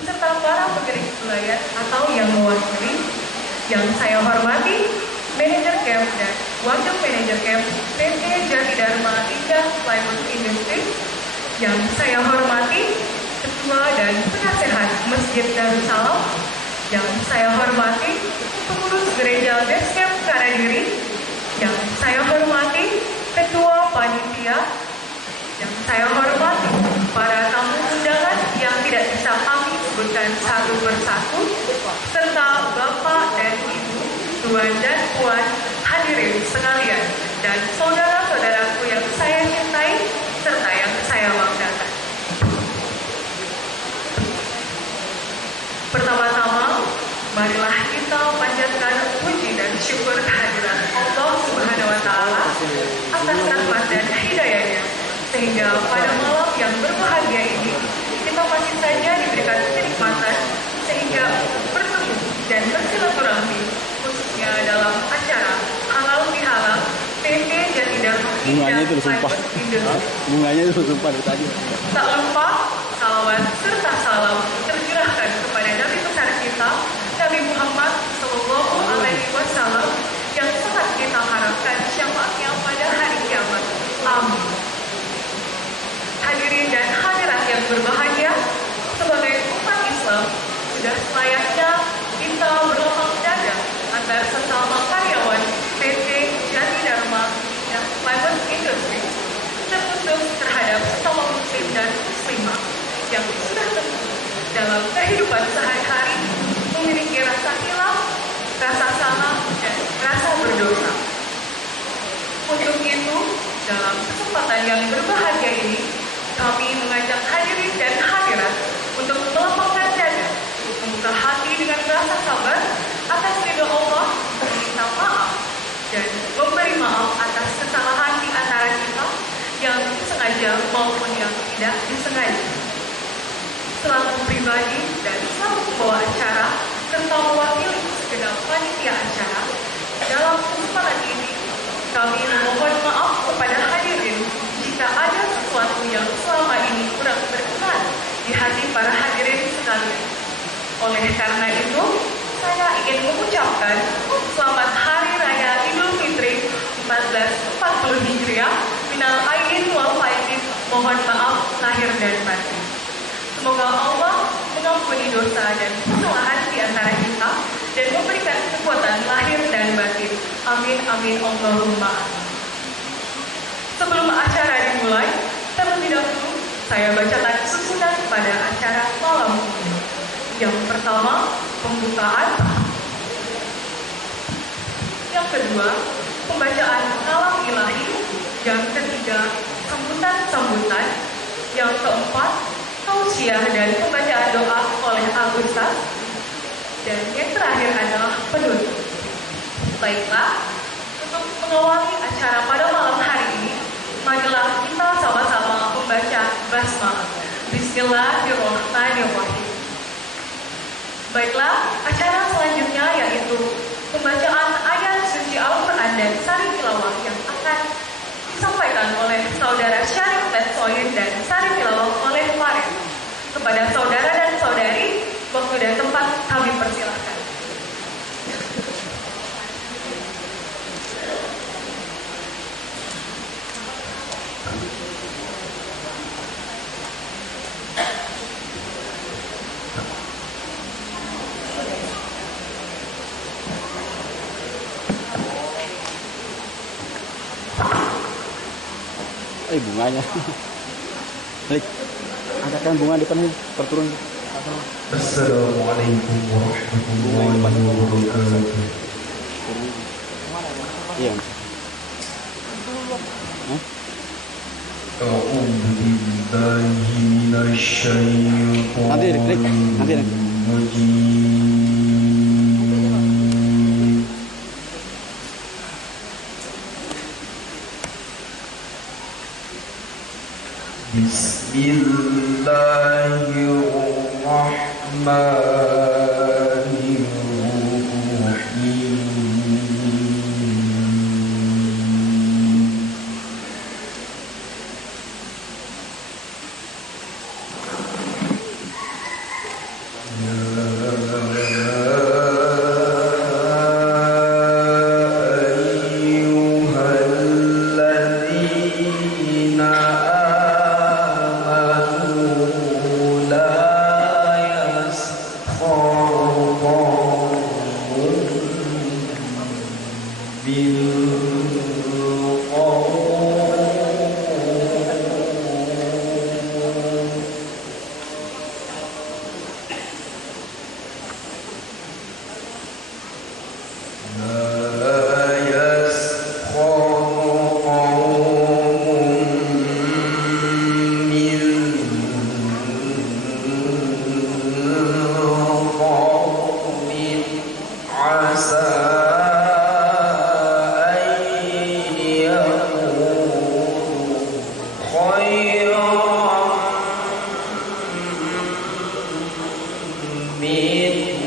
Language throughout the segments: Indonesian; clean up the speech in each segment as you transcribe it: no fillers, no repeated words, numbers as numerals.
beserta para pengurus wilayah atau yang mewakili, yang saya hormati, Manajer Camp dan Wakil Manajer Camp PT Jati Dharma Indah Plywood Industries, yang saya hormati, Ketua dan Penasehat Masjid Darussalam, yang saya hormati, pengurus Gereja Base Camp Karadiri, yang saya hormati, Ketua Panitia, yang saya hormati, para tamu undangan yang tidak bisa kami sebutkan satu persatu, serta Bapak dan Ibu, Tuan dan Puan, hadirin sekalian, dan saudara-saudaraku yang saya cintai, serta yang saya banggakan. Pertama-tama, marilah kita panjatkan puji dan syukur kehadiran Allah Subhanahu wa Ta'ala atas rahmat dan hidayahnya, sehingga pada malam yang berbahagia ini kita masih saja diberikan kenikmatan sehingga bertemu dan bersilaturahmi, khususnya dalam acara halal bihalal PT Jati Dharma Bunganya itu sumpah. Bunganya itu sumpah dari tadi. Tak lupa salawat serta salam tercurahkan kepada Nabi besar kita, Nabi Muhammad Sallallahu Alaihi Wasallam, yang sangat kita harapkan syafaatnya pada hari kiamat. Amin. Hadirin dan hadirat yang berbahagia, sebagai umat Islam sudah selayaknya kita berlapang dada antar sesama karyawan PT Jati Dharma dan Plywood Industries, terkhusus terhadap sesama muslim dan muslimah yang sudah tentu dalam kehidupan sehari-hari memiliki rasa hilaf, rasa salah, dan rasa berdosa. Untuk itu, dalam kesempatan yang berbahagia ini, kami mengajak hadirin dan hadirat untuk melapangkan dada, membuka hati dengan rasa sabar atas ridho Allah, meminta maaf, dan memberi maaf atas kesalahan di antara kita yang disengaja maupun yang tidak disengaja. Selaku pribadi dan selaku pembawa acara serta mewakili segenap panitia acara, dalam kesempatan ini kami memohon maaf kepada hadirin jika ada sesuatu yang selama ini kurang berkenan di hati para hadirin sekalian. Oleh karena itu, saya ingin mengucapkan selamat Hari Raya Idul Fitri 1440 Hijriah, minal aidin wal faizin, mohon maaf lahir dan batin. Semoga Allah mengampuni dosa dan kesalahan di antara kita dan memberikan kekuatan lahir dan batin. Amin, amin, Allahumma amin. Sebelum acara dimulai, terlebih dahulu saya bacakan susunan pada acara malam ini. Yang pertama, pembukaan. Yang kedua, pembacaan kalam ilahi. Yang ketiga, sambutan-sambutan. Yang keempat, tausiah dan pembacaan doa oleh Al-Ustaz. Dan yang terakhir adalah penutup. Baiklah, untuk mengawali acara pada malam hari ini, marilah kita sama-sama membaca basmalah. Bismillahirrahmanirrahim. Baiklah, acara selanjutnya yaitu pembacaan ayat suci Al-Quran dan sari tilawah yang akan disampaikan oleh saudara Syarif Tetsoin dan sari tilawah oleh Farid. Kepada saudara dan saudari, waktu dan tempat kami persilahkan. Bunganya. Baik, angkatkan bunga depannya, perturun. Assalamualaikum warahmatullahi wabarakatuh. Iya. A'udzu billahi minasyaitonir rajim. منهم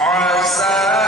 عسى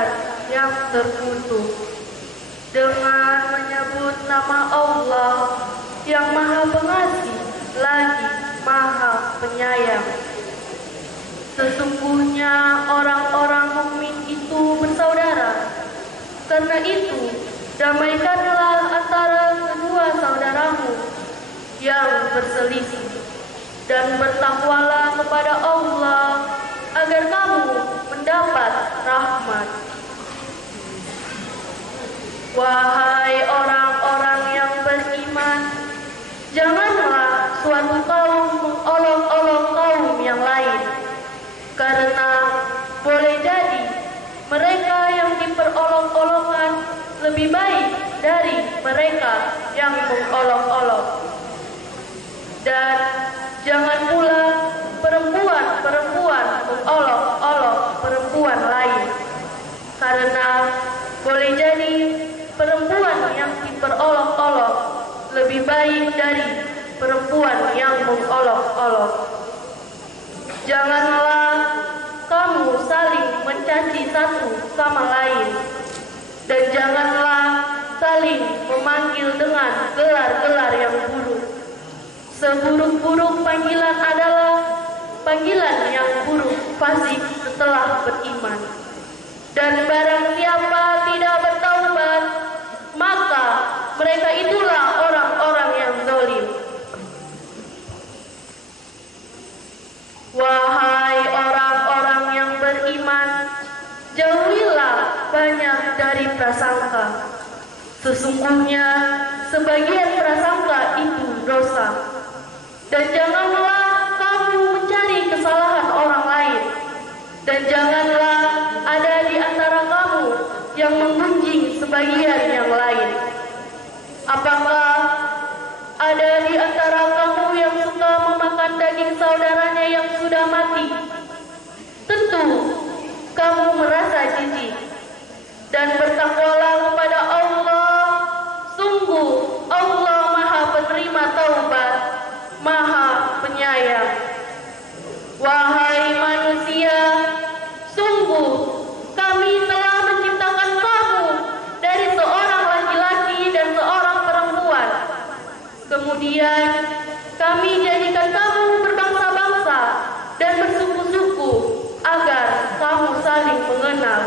jalan yang terkutuk dengan menyebut nama Allah yang Maha Pengasih lagi Maha Penyayang. Sesungguhnya orang-orang mukmin itu bersaudara. Karena itu, damaikanlah antara kedua saudaramu yang berselisih, dan bertakwalah kepada Allah agar kamu mendapat rahmat. Wahai orang-orang yang beriman, janganlah suatu kaum mengolok-olok kaum yang lain, karena boleh jadi mereka yang diperolok-olokkan lebih baik dari mereka yang mengolok-olok. Dan jangan pula perempuan-perempuan mengolok-olok perempuan lain, karena boleh jadi perempuan yang diperolok-olok lebih baik dari perempuan yang mengolok-olok. Janganlah kamu saling mencaci satu sama lain, dan janganlah saling memanggil dengan gelar-gelar yang buruk. Seburuk-buruk panggilan adalah panggilan yang buruk fasik setelah beriman. Dan barang siapa tidak bertaubat, maka mereka itulah orang-orang yang zalim. Wahai orang-orang yang beriman, jauhilah banyak dari prasangka. Sesungguhnya sebagian prasangka itu dosa. Dan janganlah kamu mencari kesalahan orang lain, dan janganlah ada di antara kamu yang menggunjing sebagian yang lain. Apakah ada di antara kamu yang suka memakan daging saudaranya yang sudah mati? Tentu kamu merasa jijik. Dan bertakwalah kepada Allah. Sungguh Allah Maha Penerima Taubat, Maha Penyayang. Wahai manusia, sungguh kami telah menciptakan kamu dari seorang laki-laki dan seorang perempuan. Kemudian kami jadikan kamu berbangsa-bangsa dan bersuku-suku agar kamu saling mengenal.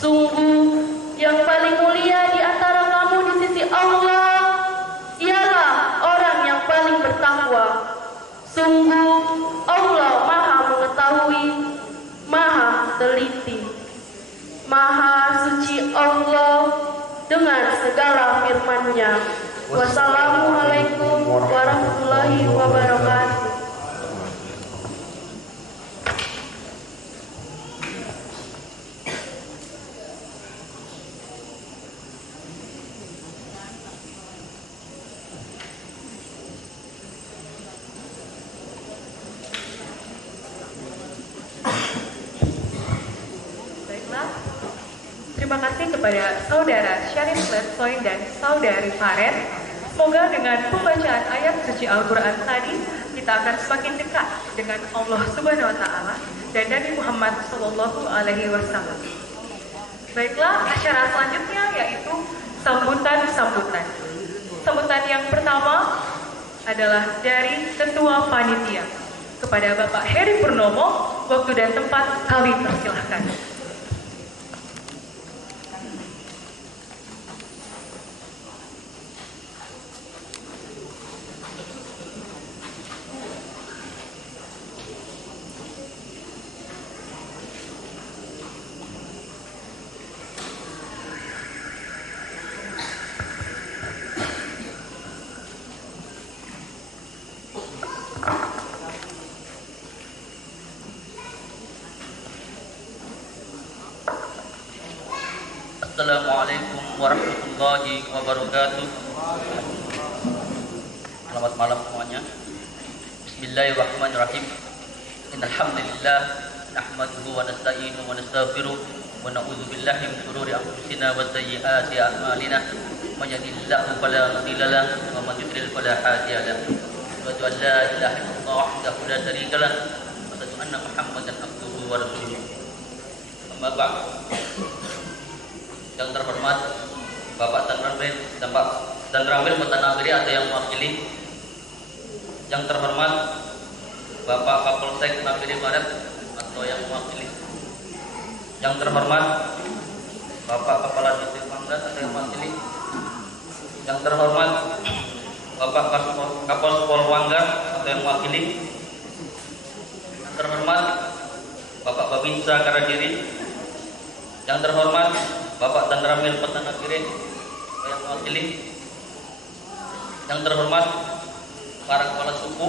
Sungguh yang paling mulia di antara kamu di sisi Allah ialah orang yang paling bertakwa. Sungguh Allah Maha mengetahui, Maha teliti. Maha suci Allah dengan segala firman-Nya. Wassalamualaikum warahmatullahi wabarakatuh. Terima kasih kepada Saudara Syarif Letsoy dan Saudari Faret. Semoga dengan pembacaan ayat suci Al-Quran tadi, kita akan semakin dekat dengan Allah Subhanahu Wa Taala dan Nabi Muhammad Sallallahu Alaihi Wasallam. Baiklah, acara selanjutnya yaitu sambutan-sambutan. Sambutan yang pertama adalah dari Ketua Panitia. Kepada Bapak Heri Purnomo, waktu dan tempat kami persilahkan. Assalamualaikum warahmatullahi wabarakatuh. Selamat malam semuanya. Bismillahirrahmanirrahim. Innal hamdalillah nahmaduhu wa nasta'inuhu wa nastaghfiruh wa na'udzu billahi min shururi anfusina wa sayyiati a'malina. May yahdihillahu fala mudilla lahu wa man yudlil fala hadiya lahu. Asyhadu an la ilaha illallah wahdahu la syarika lahu wa asyhadu anna Muhammadan abduhu wa rasuluh. Amma ba'd. Yang terhormat Bapak Dan Ramil Mutanabiri atau yang mewakili. Yang terhormat Bapak Kapolsek Nabiri Barat atau yang mewakili. Yang terhormat Bapak Kepala Distrik Panggas atau yang mewakili. Yang terhormat Bapak Kapolres Wanggar atau yang mewakili. Yang terhormat Bapak Babinsa Karadiri. Yang terhormat Bapak Dan Ramil Mutanabiri atau yang mewakili. Yang terhormat para kepala suku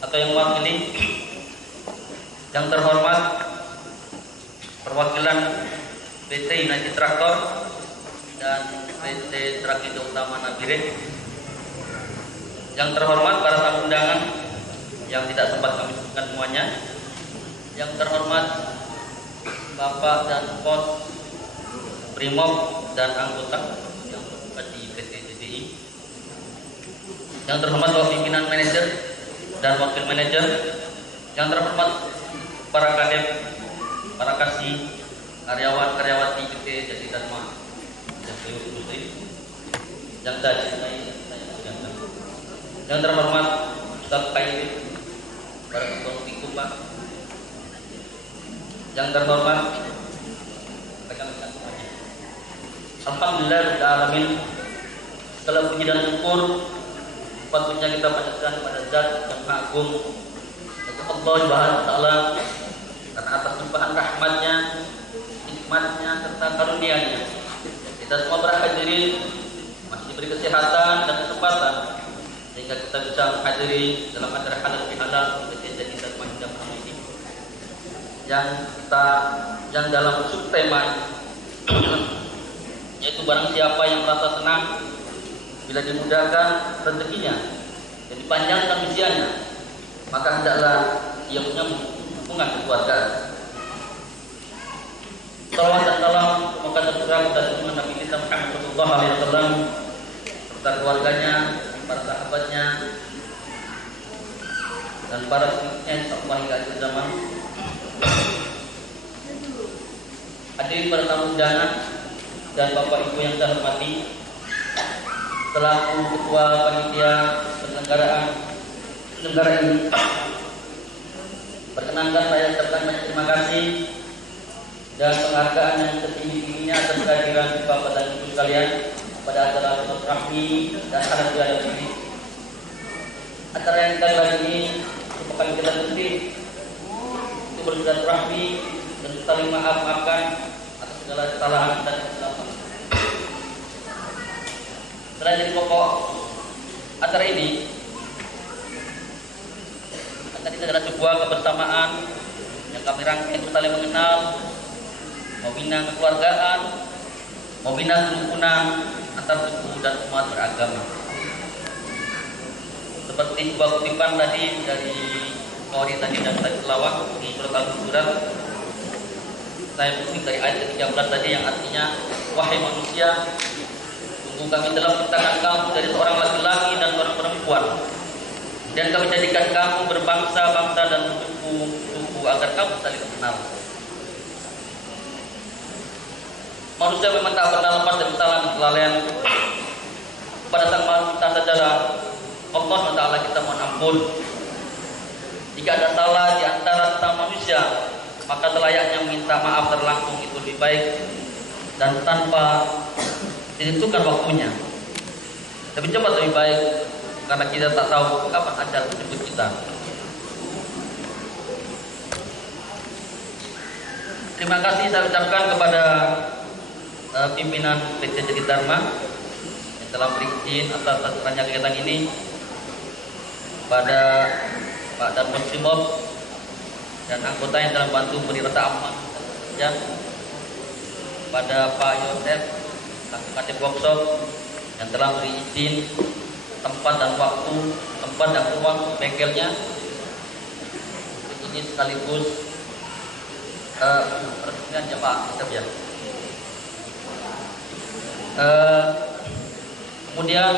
atau yang mewakili. Yang terhormat perwakilan PT United Traktor dan PT Trakindo Utama Nabire. Yang terhormat para tamu undangan yang tidak sempat kami sebutkan semuanya. Yang terhormat Bapak dan Pos Brimob dan anggota yang terlibat di PT JDI. Yang terhormat Bapak pimpinan manajer dan wakil manajer. Yang terhormat para kadep, para kasih, karyawan-karyawati PT Jati Dharma yang seluruh muslim yang saya cintai dan saya muliakan. Yang terhormat Ustaz Khairi, para ketua Kumba. Yang terhormat rekan-rekan semuanya. Alhamdulillahirrahmanirrahim. Segala puji dan syukur patutnya kita panjatkan pada Zat yang Maha Agung, yaitu Allah Subhanahu wa taala, karena atas limpahan rahmatnya, nikmatnya serta karunia-Nya kita semua berhadirin, masih diberi kesehatan dan kesempatan sehingga kita bisa menghadiri dalam acara halal bihalal PT Jati Dharma Indah Pramana ini yang dalam subtema yaitu barang siapa yang merasa senang bila dimudahkan rezekinya dan dipanjangkan usianya, maka hendaklah ia punya hubungan keluargaan. Salawat dan salam semoga tercurah kepada junjungan Nabi kita Muhammad sallallahu alaihi wasallam serta keluarganya, para sahabatnya, dan para pengikutnya insyaallah hingga akhir zaman. Hadirin para tamu undangan dan Bapak Ibu yang saya hormati, selaku Ketua Panitia penyelenggara ini, perkenankan saya ucapkan banyak terima kasih dan penghargaan yang setinggi-tingginya atas kehadiran Bapak dan Ibu sekalian pada acara silaturahmi dan halal bihalal ini. Acara yang kita lagi ini merupakan kita penting untuk bersilaturahmi dan saling maafkan atas segala kesalahan dan kesalahan. Selain dari pokok acara ini, tadi adalah sebuah kebersamaan yang kami rangkai untuk saling mengenal, membina kekeluargaan, membina kerukunan antar suku dan umat beragama. Seperti sebuah kutipan tadi dari Qori tadi dan saya selawat di surat Al-Hujurat, saya kutip dari ayat ke-13 tadi yang artinya, wahai manusia, sungguh kami telah menciptakan kamu dari seorang laki-laki dan seorang perempuan, dan kami jadikan kamu berbangsa-bangsa dan bersuku-suku agar kamu saling mengenal. Manusia memang tak pernah lepas dari kesalahan dan kelalaian. Pada sang Maha Pencipta sajalah Allah SWT kita mohon ampun. Jika ada salah di antara sesama manusia, maka selayaknya meminta maaf terlangsung itu lebih baik dan tanpa ditentukan waktunya. Lebih cepat lebih baik, karena kita tak tahu kapan ajal menjemput kita. Terima kasih saya ucapkan kepada pimpinan PT Jati Dharma yang telah beri izin atas terlaksananya kegiatan ini, pada Pak dan Brimob dan anggota yang telah bantu beri rasa aman ya, pada Pak Yosef Kadep Workshop yang telah beri izin tempat dan waktu, tempat dan ruang bengkelnya. Ini sekaligus peresmian ya Pak Yosef ya. Kemudian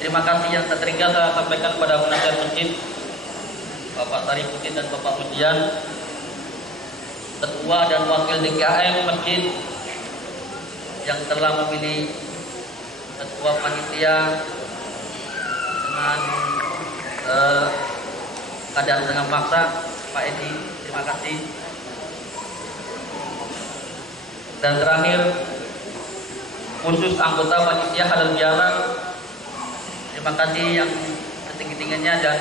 terima kasih yang tertinggal saya sampaikan kepada penasihat masjid Bapak Tarifuddin dan Bapak Mujian, ketua dan wakil DKM masjid, yang telah memilih ketua panitia dengan keadaan dengan paksa, Pak Edi, terima kasih. Dan terakhir, khusus anggota panitia halal bihalal, terima kasih yang setinggi-tingginya. Dan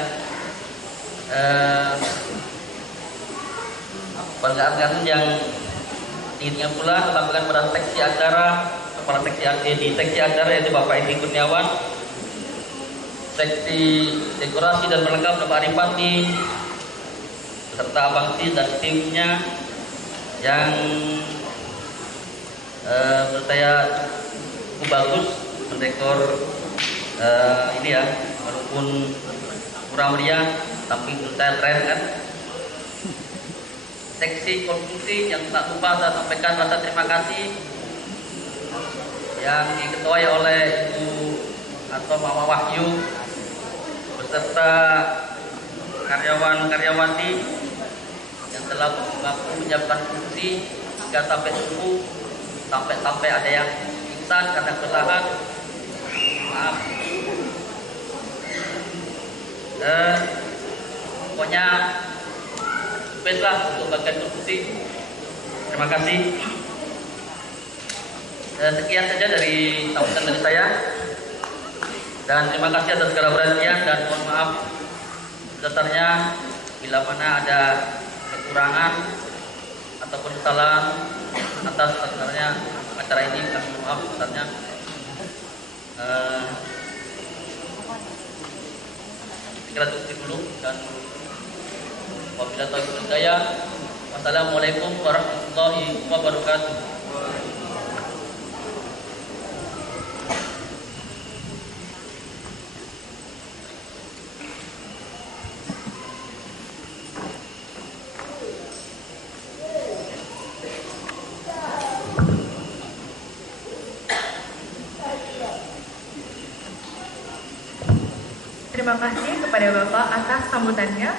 penghargaan yang tingginya pula disampaikan pada seksi acara, kepala seksi di seksi acara yaitu Bapak Edi Kurniawan, seksi dekorasi dan melengkap Bapak Arifati, serta Abang Si dan timnya yang menurut saya cukup bagus mendekor ini ya, walaupun kurang meriah tapi menurut saya keren kan. Seksi konstruksi yang tak lupa saya sampaikan rasa terima kasih yang diketuai oleh Ibu atau Mama Wahyu beserta karyawan-karyawati yang telah mampu menyiapkan fungsi hingga sampai subuh, sampai ada yang pingsan karena kelelahan. Maaf. Pokoknya baiklah untuk bagian konstruksi. Terima kasih. Sekian saja dari sambutan dari saya. Dan terima kasih atas segala perhatian dan mohon maaf sebesarnya bila mana ada kekurangan ataupun kesalahan atas sebenarnya acara ini. Kami mohon maaf sebesarnya. Kira cukup dulu dan wabillahi taufiq wal hidayah. Wassalamualaikum warahmatullahi wabarakatuh. Terima kasih kepada Bapak atas sambutannya.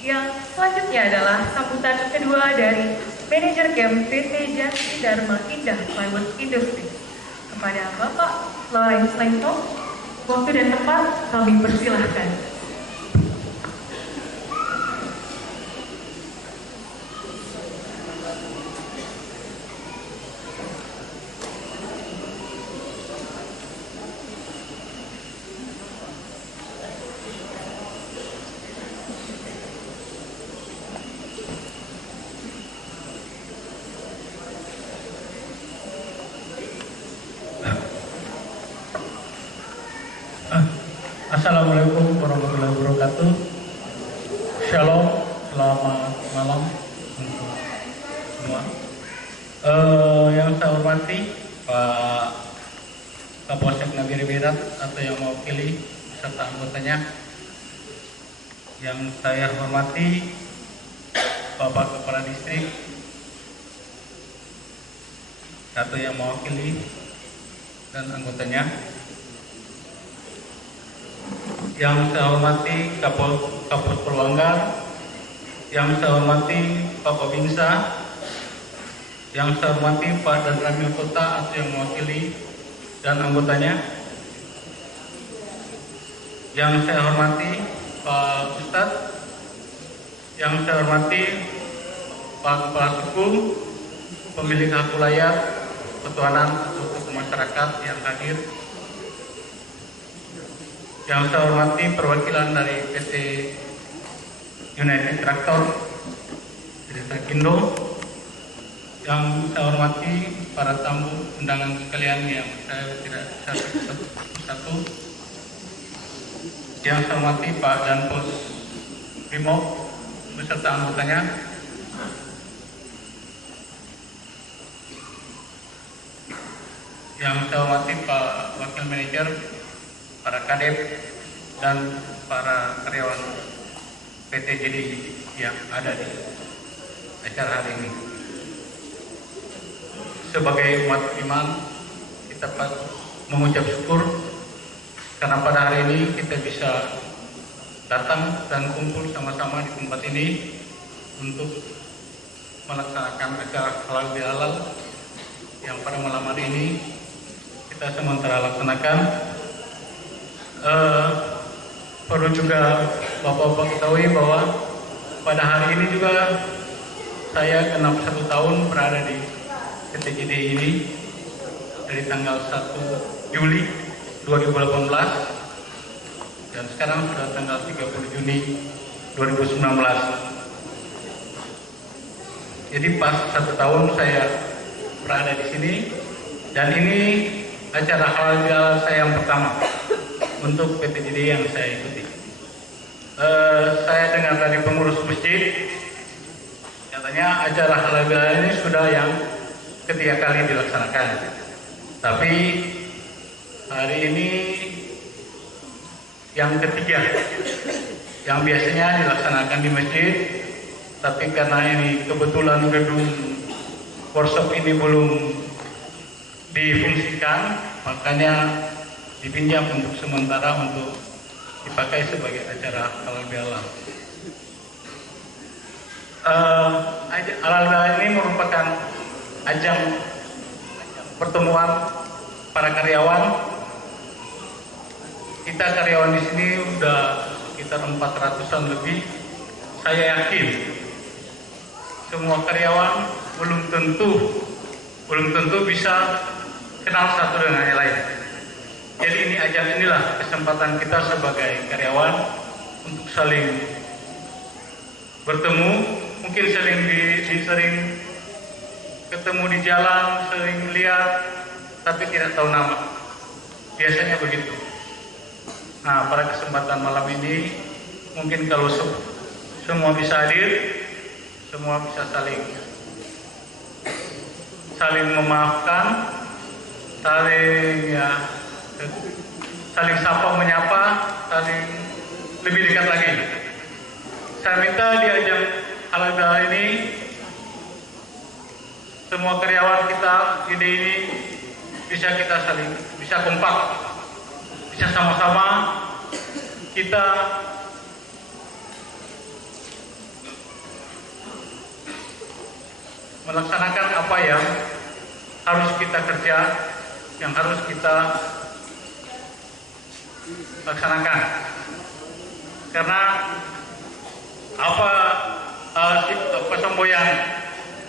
Yang selanjutnya adalah sambutan kedua dari Manajer Camp PT Janti Dharma Indah Plywood Industries. Kepada Bapak Lawrence Lengkong, waktu dan tempat kami persilahkan. Assalamualaikum warahmatullahi wabarakatuh. Shalom, selamat malam untuk semua. Yang saya hormati Pak Kapolsek Nagari Berat atau yang mewakili beserta anggotanya. Yang saya hormati Bapak Kepala Distrik atau yang mewakili dan anggotanya. Yang saya hormati Kapolres Purwanggar, yang saya hormati Pak Babinsa, yang saya hormati Pak dan Ramil Kota atau yang mewakili dan anggotanya, yang saya hormati Pak Ustadz, yang saya hormati Pak Kepala Suku, pemilik hak wilayah, ketuanan atau tokoh masyarakat yang hadir. Yang saya hormati perwakilan dari PT United Tractor Desa Kindo. Yang saya hormati para tamu undangan sekalian yang saya tidak bisa satu. Yang saya hormati Pak Danpos Brimob beserta anggotanya. Yang saya hormati Pak Wakil Manajer, para kadep dan para karyawan PT JDI yang ada di acara hari ini. Sebagai umat iman, kita patut mengucap syukur karena pada hari ini kita bisa datang dan kumpul sama-sama di tempat ini untuk melaksanakan acara halal bihalal yang pada malam hari ini kita sementara laksanakan. Perlu juga Bapak-Bapak ketahui bahwa pada hari ini juga saya genap 1 tahun berada di PTJD ini dari tanggal 1 Juli 2018 dan sekarang sudah tanggal 30 Juni 2019. Jadi pas 1 tahun saya berada di sini dan ini acara halal saya yang pertama untuk PTJD yang saya ikuti. Saya dengar dari pengurus masjid, katanya acara halal bihalal ini sudah yang ketiga kali dilaksanakan. Tapi hari ini yang ketiga, yang biasanya dilaksanakan di masjid, tapi karena ini kebetulan gedung workshop ini belum difungsikan, makanya dipinjam untuk sementara untuk dipakai sebagai acara halal bihalal. Halal bihalal ini merupakan ajang pertemuan para karyawan. Kita karyawan di sini udah sekitar 400-an lebih. Saya yakin semua karyawan belum tentu bisa kenal satu dengan yang lain. Jadi ini ajang inilah kesempatan kita sebagai karyawan untuk saling bertemu, mungkin sering ketemu di jalan, sering lihat, tapi tidak tahu nama. Biasanya begitu. Nah, pada kesempatan malam ini, mungkin kalau semua bisa hadir, semua bisa saling memaafkan, saling sapa menyapa, saling lebih dekat lagi. Saya minta di ajang halal bihalal ini semua karyawan kita ini bisa kompak, bisa sama-sama kita melaksanakan apa yang harus kita kerja, yang harus kita laksanakan. Karena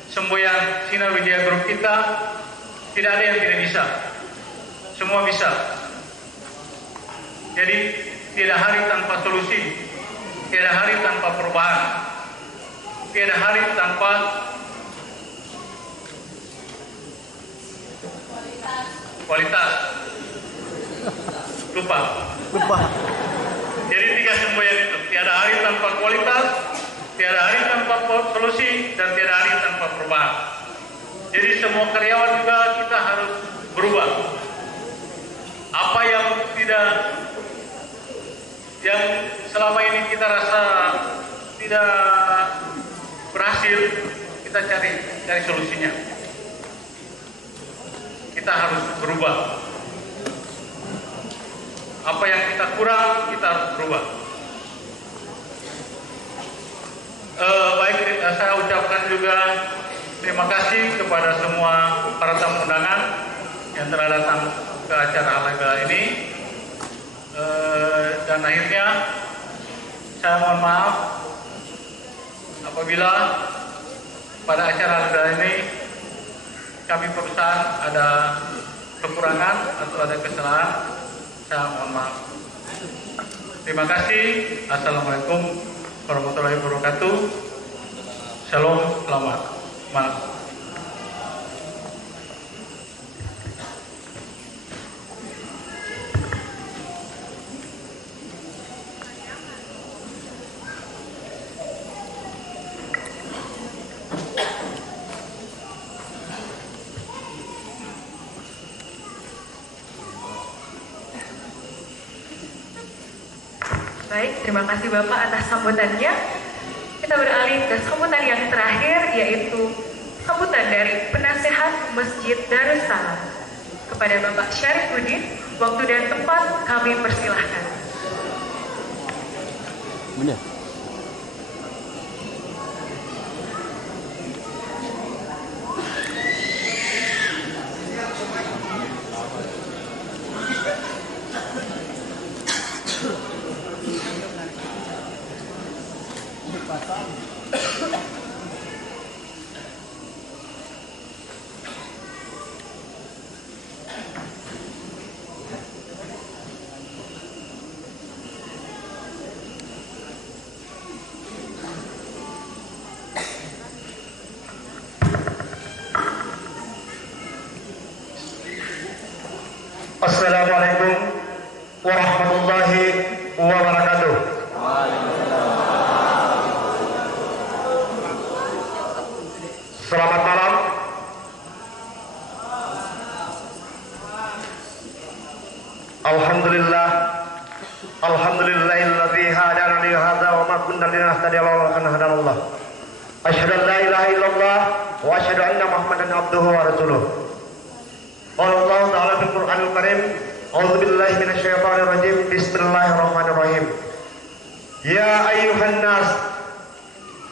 semboyan Sinar Wijaya Group kita tidak ada yang tidak bisa, semua bisa. Jadi tidak hari tanpa solusi, tidak hari tanpa perubahan, tidak hari tanpa kualitas. Lupa. Jadi 3 semboyan itu, tiada hari tanpa kualitas, tiada hari tanpa solusi, dan tiada hari tanpa perubahan. Jadi semua karyawan juga kita harus berubah. Apa yang selama ini kita rasa tidak berhasil, kita cari solusinya. Kita harus berubah. Apa yang kita kurang, kita harus berubah. Baik, saya ucapkan juga terima kasih kepada semua para tamu undangan yang telah datang ke acara halal bihalal ini. Dan akhirnya saya mohon maaf apabila pada acara halal bihalal ini kami perusahaan ada kekurangan atau ada kesalahan. Saya mohon maaf. Terima kasih. Assalamualaikum warahmatullahi wabarakatuh. Shalom, selamat malam. Baik, terima kasih Bapak atas sambutannya. Kita beralih ke sambutan yang terakhir, yaitu sambutan dari penasehat Masjid Darussalam. Kepada Bapak Syarifuddin, waktu dan tempat kami persilahkan. Benar. Assalamualaikum warahmatullahi wabarakatuh. Selamat malam. Alhamdulillahilladzi hadana li hadza wa ma kunna linahtadiya laula an hadanallah. Asyhadu an la ilaha illallah wa asyhadu anna Muhammadan abduhu wa rasuluh. Qala Allah ta'ala fil Qur'anil Karim, a'udzu billahi minasyaitonir rajim. Bismillahirrahmanirrahim. Ya ayyuhan nas,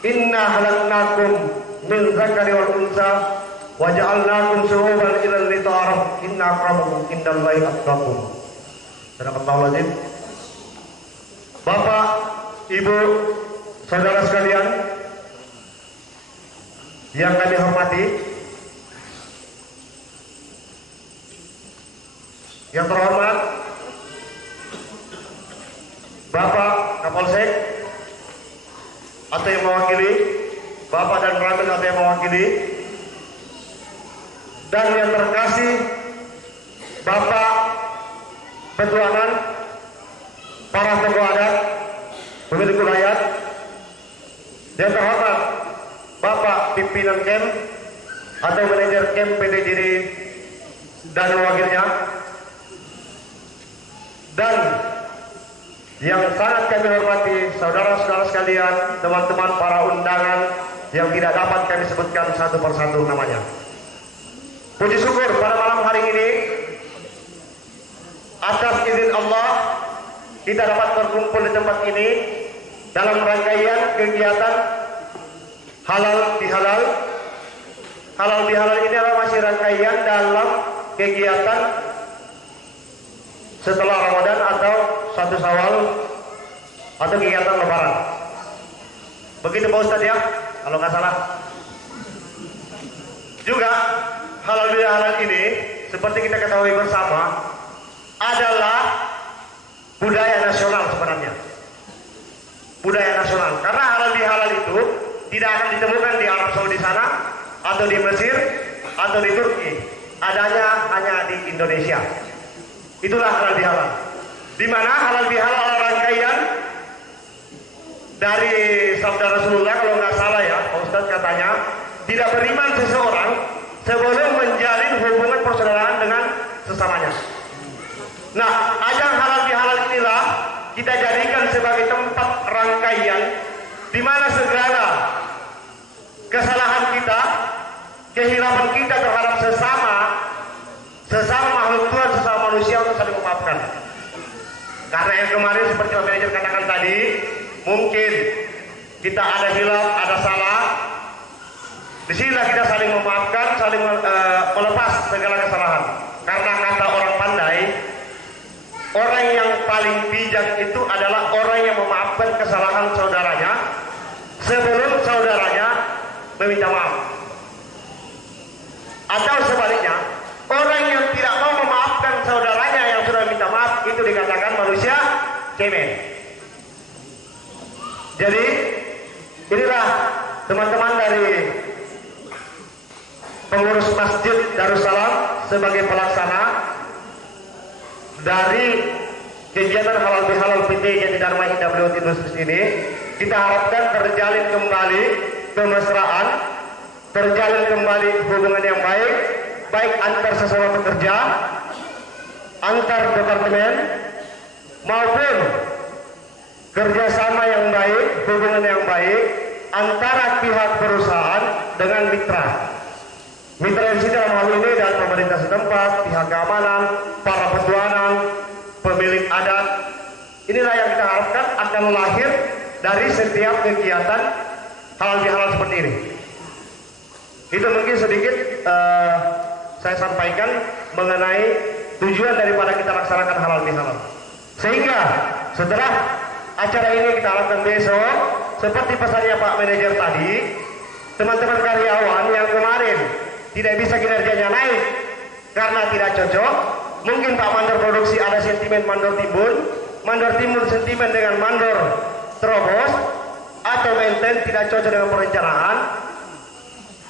inna khalaqnakum min dzakari wal unsa wa ja'alnakum syu'uban li ta'arafu inna akramakum indallahi atqakum. Sadaqallahul azim. Bapak, Ibu, saudara sekalian yang kami hormati, yang terhormat Bapak Kapolsek atau yang mewakili, Bapak dan Ramil atau yang mewakili, dan yang terkasih Bapak Petuanan, para tokoh adat, pemilik wilayah, yang terhormat Bapak pimpinan camp atau manajer camp PT Jiri dan wakilnya, dan yang sangat kami hormati saudara-saudara sekalian, teman-teman para undangan yang tidak dapat kami sebutkan satu persatu namanya. Puji syukur pada malam hari ini, atas izin Allah kita dapat berkumpul di tempat ini dalam rangkaian kegiatan halal bihalal. Halal bihalal ini adalah masih rangkaian dalam kegiatan setelah Ramadan atau 1 Syawal atau kegiatan Lebaran. Begitu Pak Ustadz ya, kalau nggak salah. Juga halal bihalal ini seperti kita ketahui bersama adalah budaya nasional sebenarnya. Budaya nasional. Karena halal bihalal itu tidak akan ditemukan di Arab Saudi sana, atau di Mesir, atau di Turki. Adanya hanya di Indonesia. Itulah halal bihalal. Di mana halal bihalal adalah rangkaian dari sabda Rasulullah, kalau nggak salah ya, Pak Ustadz katanya, tidak beriman seseorang sebelum menjalin hubungan persaudaraan dengan sesamanya. Nah, ajang halal bihalal inilah kita jadikan sebagai tempat rangkaian di mana segala kesalahan kita, kehilafan kita terhadap sesama makhluk Tuhan, sesama manusia untuk saling memaafkan. Karena yang kemarin seperti Pak Manajer katakan tadi, mungkin kita ada hilaf, ada salah. Disinilah kita saling memaafkan, saling melepas segala kesalahan. Karena kata orang pandai, orang yang paling bijak itu adalah orang yang memaafkan kesalahan saudaranya sebelum saudaranya meminta maaf. Atau sebaliknya, orang yang tidak mau memaafkan saudaranya yang sudah minta maaf itu dikatakan manusia cemen. Jadi inilah teman-teman dari pengurus Masjid Darussalam sebagai pelaksana dari kegiatan halal bihalal PT Jati Dharma Indah Beliau Industries ini. Kita harapkan terjalin kembali kemesraan, terjalin kembali hubungan yang baik, baik antar sesama pekerja, antar departemen, maupun kerjasama yang baik, hubungan yang baik antara pihak perusahaan dengan mitra. Mitra di sini dalam hal ini dan pemerintah setempat, pihak keamanan, para petuanan, pemilik adat. Inilah yang kita harapkan akan lahir dari setiap kegiatan halal bihalal seperti ini. Itu mungkin sedikit saya sampaikan mengenai tujuan daripada kita laksanakan halal bihalal. Sehingga setelah acara ini kita harapkan besok, seperti pesannya Pak Manajer tadi, teman-teman karyawan yang kemarin tidak bisa kinerjanya naik karena tidak cocok, mungkin Pak Mandor Produksi ada sentimen Mandor Timbun sentimen dengan Mandor Terobos, atau maintain tidak cocok dengan perencanaan,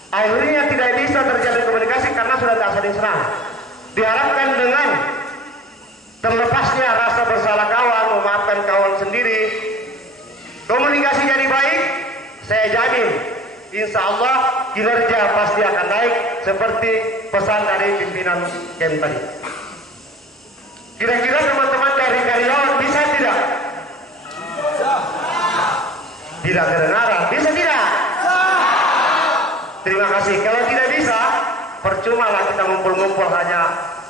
akhirnya tidak bisa terjalin komunikasi karena sudah tak saling serang. Diharapkan dengan terlepasnya rasa bersalah kawan, memaafkan kawan sendiri, komunikasi jadi baik, saya jamin insya Allah kinerja pasti akan naik seperti pesan dari pimpinan KEM tadi. Kira-kira teman-teman dari karyawan bisa tidak? Tidak kedengaran, bisa tidak? Terima kasih. Kalau tidak bisa, percuma lah kita ngumpul-ngumpul hanya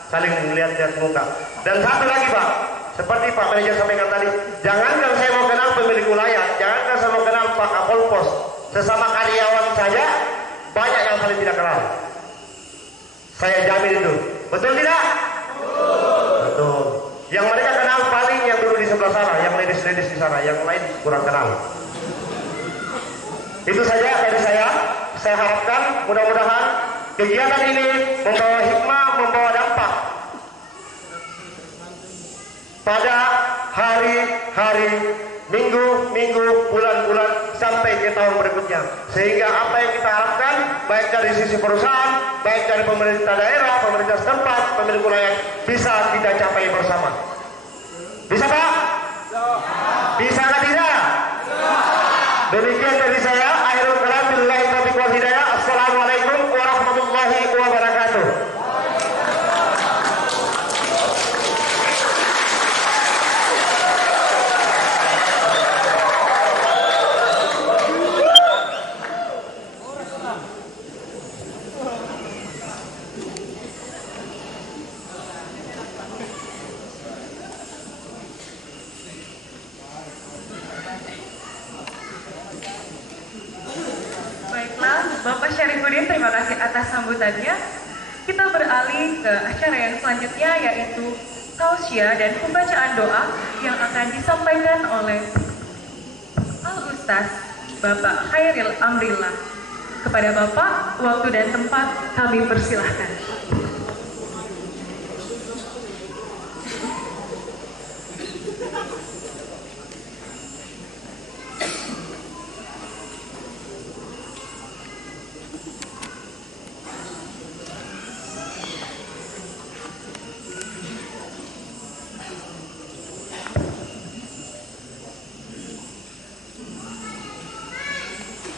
saling melihat-lihat muka. Dan satu lagi Pak, seperti Pak Manajer sampaikan tadi, jangankan saya mau kenal pemilik wilayah, jangankan saya mau kenal Pak Kapolpos, sesama karyawan saja banyak yang saling tidak kenal. Saya jamin itu, betul tidak? Betul. Yang mereka kenal paling yang dulu di sebelah sana, yang ladies-ladies di sana, yang lain kurang kenal. Itu saja dari saya. Saya harapkan mudah-mudahan kegiatan ini membawa hikmah, membawa dampak pada hari-hari, minggu-minggu, bulan-bulan sampai ke tahun berikutnya. Sehingga apa yang kita harapkan baik dari sisi perusahaan, baik dari pemerintah daerah, pemerintah setempat, pemilik wilayah bisa kita capai bersama. Bisa Pak? Bisa atau tidak? Demikian dari saya. Akhirul kalam, billahi taufiq wal hidayah. Assalamualaikum warahmatullahi wabarakatuh. Bapak Syarifuddin, terima kasih atas sambutannya. Kita beralih ke acara yang selanjutnya, yaitu tausiah dan pembacaan doa yang akan disampaikan oleh Al-Ustaz Bapak Khairil Amrillah. Kepada Bapak, waktu dan tempat kami persilahkan.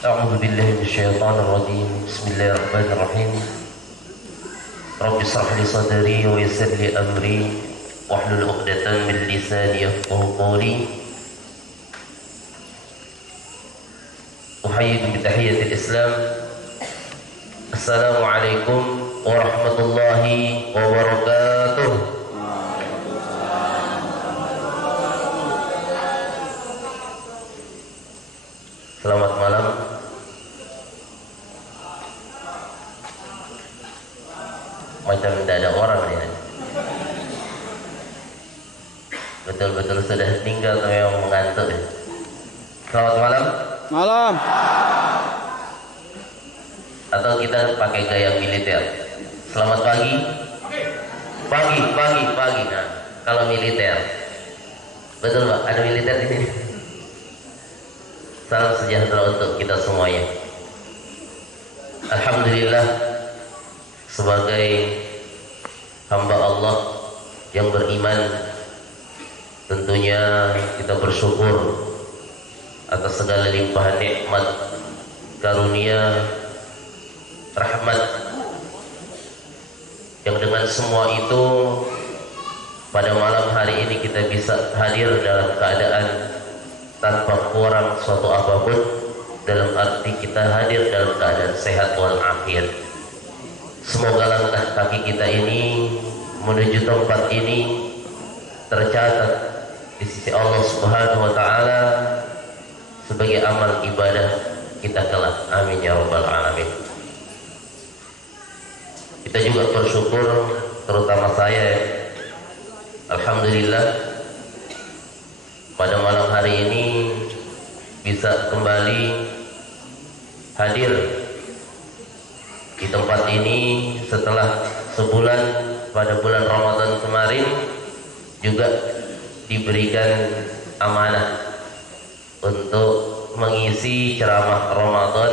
أعوذ بالله من الشيطان الرجيم بسم الله الرحمن الرحيم رب اشرح لي صدري ويسر لي أمري واحلل عقدة من لساني يفقهوا قولي أحييكم بتحية الإسلام السلام عليكم ورحمة الله وبركاته. Selamat malam. Macam tidak ada orang ya. Betul-betul sudah tinggal atau yang mengantuk ya. Selamat malam. Malam. Atau kita pakai gaya militer. Selamat pagi. Pagi. Nah, kalau militer. Betul Pak, ada militer di sini. Salam sejahtera untuk kita semuanya. Alhamdulillah, sebagai hamba Allah yang beriman, tentunya kita bersyukur atas segala limpahan nikmat, karunia, rahmat, yang dengan semua itu pada malam hari ini kita bisa hadir dalam keadaan tanpa kurang suatu apapun, dalam arti kita hadir dalam keadaan sehat walafiat. Semoga langkah kaki kita ini menuju tempat ini tercatat di sisi Allah Subhanahu wa taala sebagai amal ibadah kita kelak. Amin ya rabbal alamin. Kita juga bersyukur, terutama saya, alhamdulillah pada malam hari ini bisa kembali hadir di tempat ini setelah sebulan pada bulan Ramadan kemarin juga diberikan amanah untuk mengisi ceramah Ramadan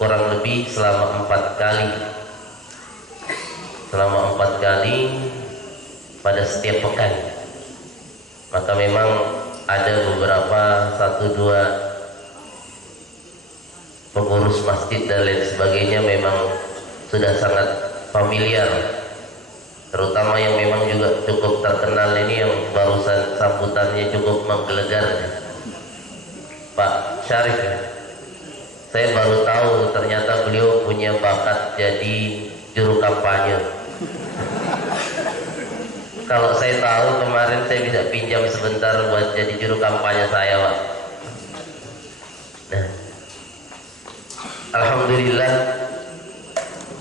kurang lebih selama 4 kali. Selama 4 kali pada setiap pekan. Maka memang ada beberapa 1-2 pengurus masjid dan lain sebagainya memang sudah sangat familiar, terutama yang memang juga cukup terkenal ini yang barusan sambutannya cukup menggelegar, Pak Syarif ya. Saya baru tahu ternyata beliau punya bakat jadi juru kampanye. Kalau saya tahu kemarin saya bisa pinjam sebentar buat jadi juru kampanye saya, Pak. Nah, alhamdulillah,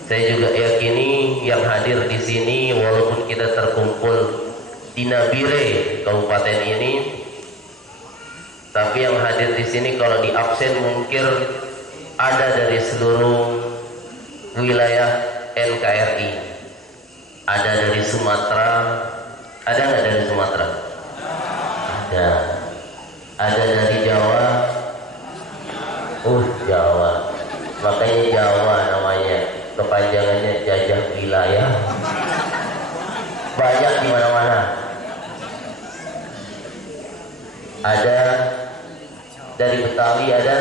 saya juga yakini yang hadir di sini walaupun kita terkumpul di Nabire kabupaten ini, tapi yang hadir di sini kalau di absen mungkin ada dari seluruh wilayah NKRI. Ada dari Sumatera, ada nggak dari Sumatera? Ada. Ada dari Jawa. Jawa. Makanya Jawa namanya, kepanjangannya jajah wilayah. Banyak di mana-mana. Ada dari Betawi ada.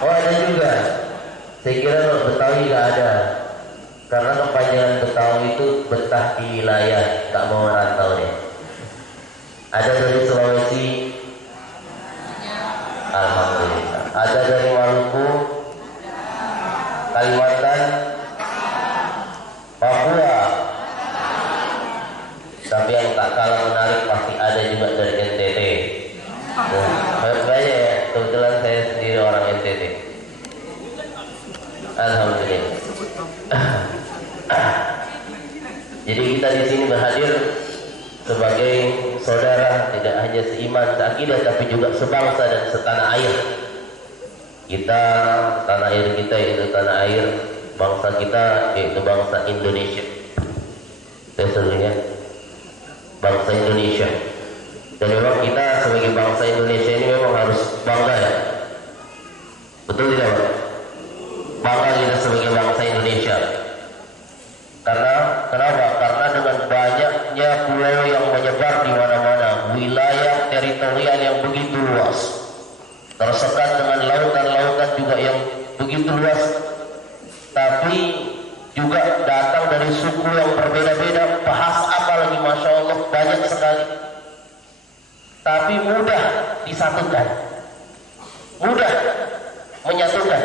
Oh ada juga. Saya kira kalau Betawi nggak ada. Karena kepanjangan Betawi itu betah di wilayah, tak mau merantau deh. Ada dari Sulawesi, alhamdulillah. Ada dari Maluku, Kalimantan, Papua. Tapi yang tak kalah menarik pasti ada juga dari NTT. Banyak ya, kebetulan saya sendiri orang NTT. Alhamdulillah. Jadi kita di sini berhadir sebagai saudara, tidak hanya seiman, seakidah, tapi juga sebangsa dan setanah air. Kita, tanah air kita yaitu tanah air bangsa kita yaitu bangsa Indonesia. Sesungguhnya bangsa Indonesia. Dan memang kita sebagai bangsa Indonesia ini memang harus bangga ya. Betul tidak, Pak? Bangga kita sebagai bangsa Indonesia. Karena kenapa? Karena dengan banyaknya pulau yang menyebar di mana-mana, wilayah teritorial yang begitu luas, tersekat dengan lautan-lautan juga yang begitu luas, tapi juga datang dari suku yang berbeda-beda, bahasa apalagi masya Allah banyak sekali, tapi mudah disatukan, mudah menyatukan,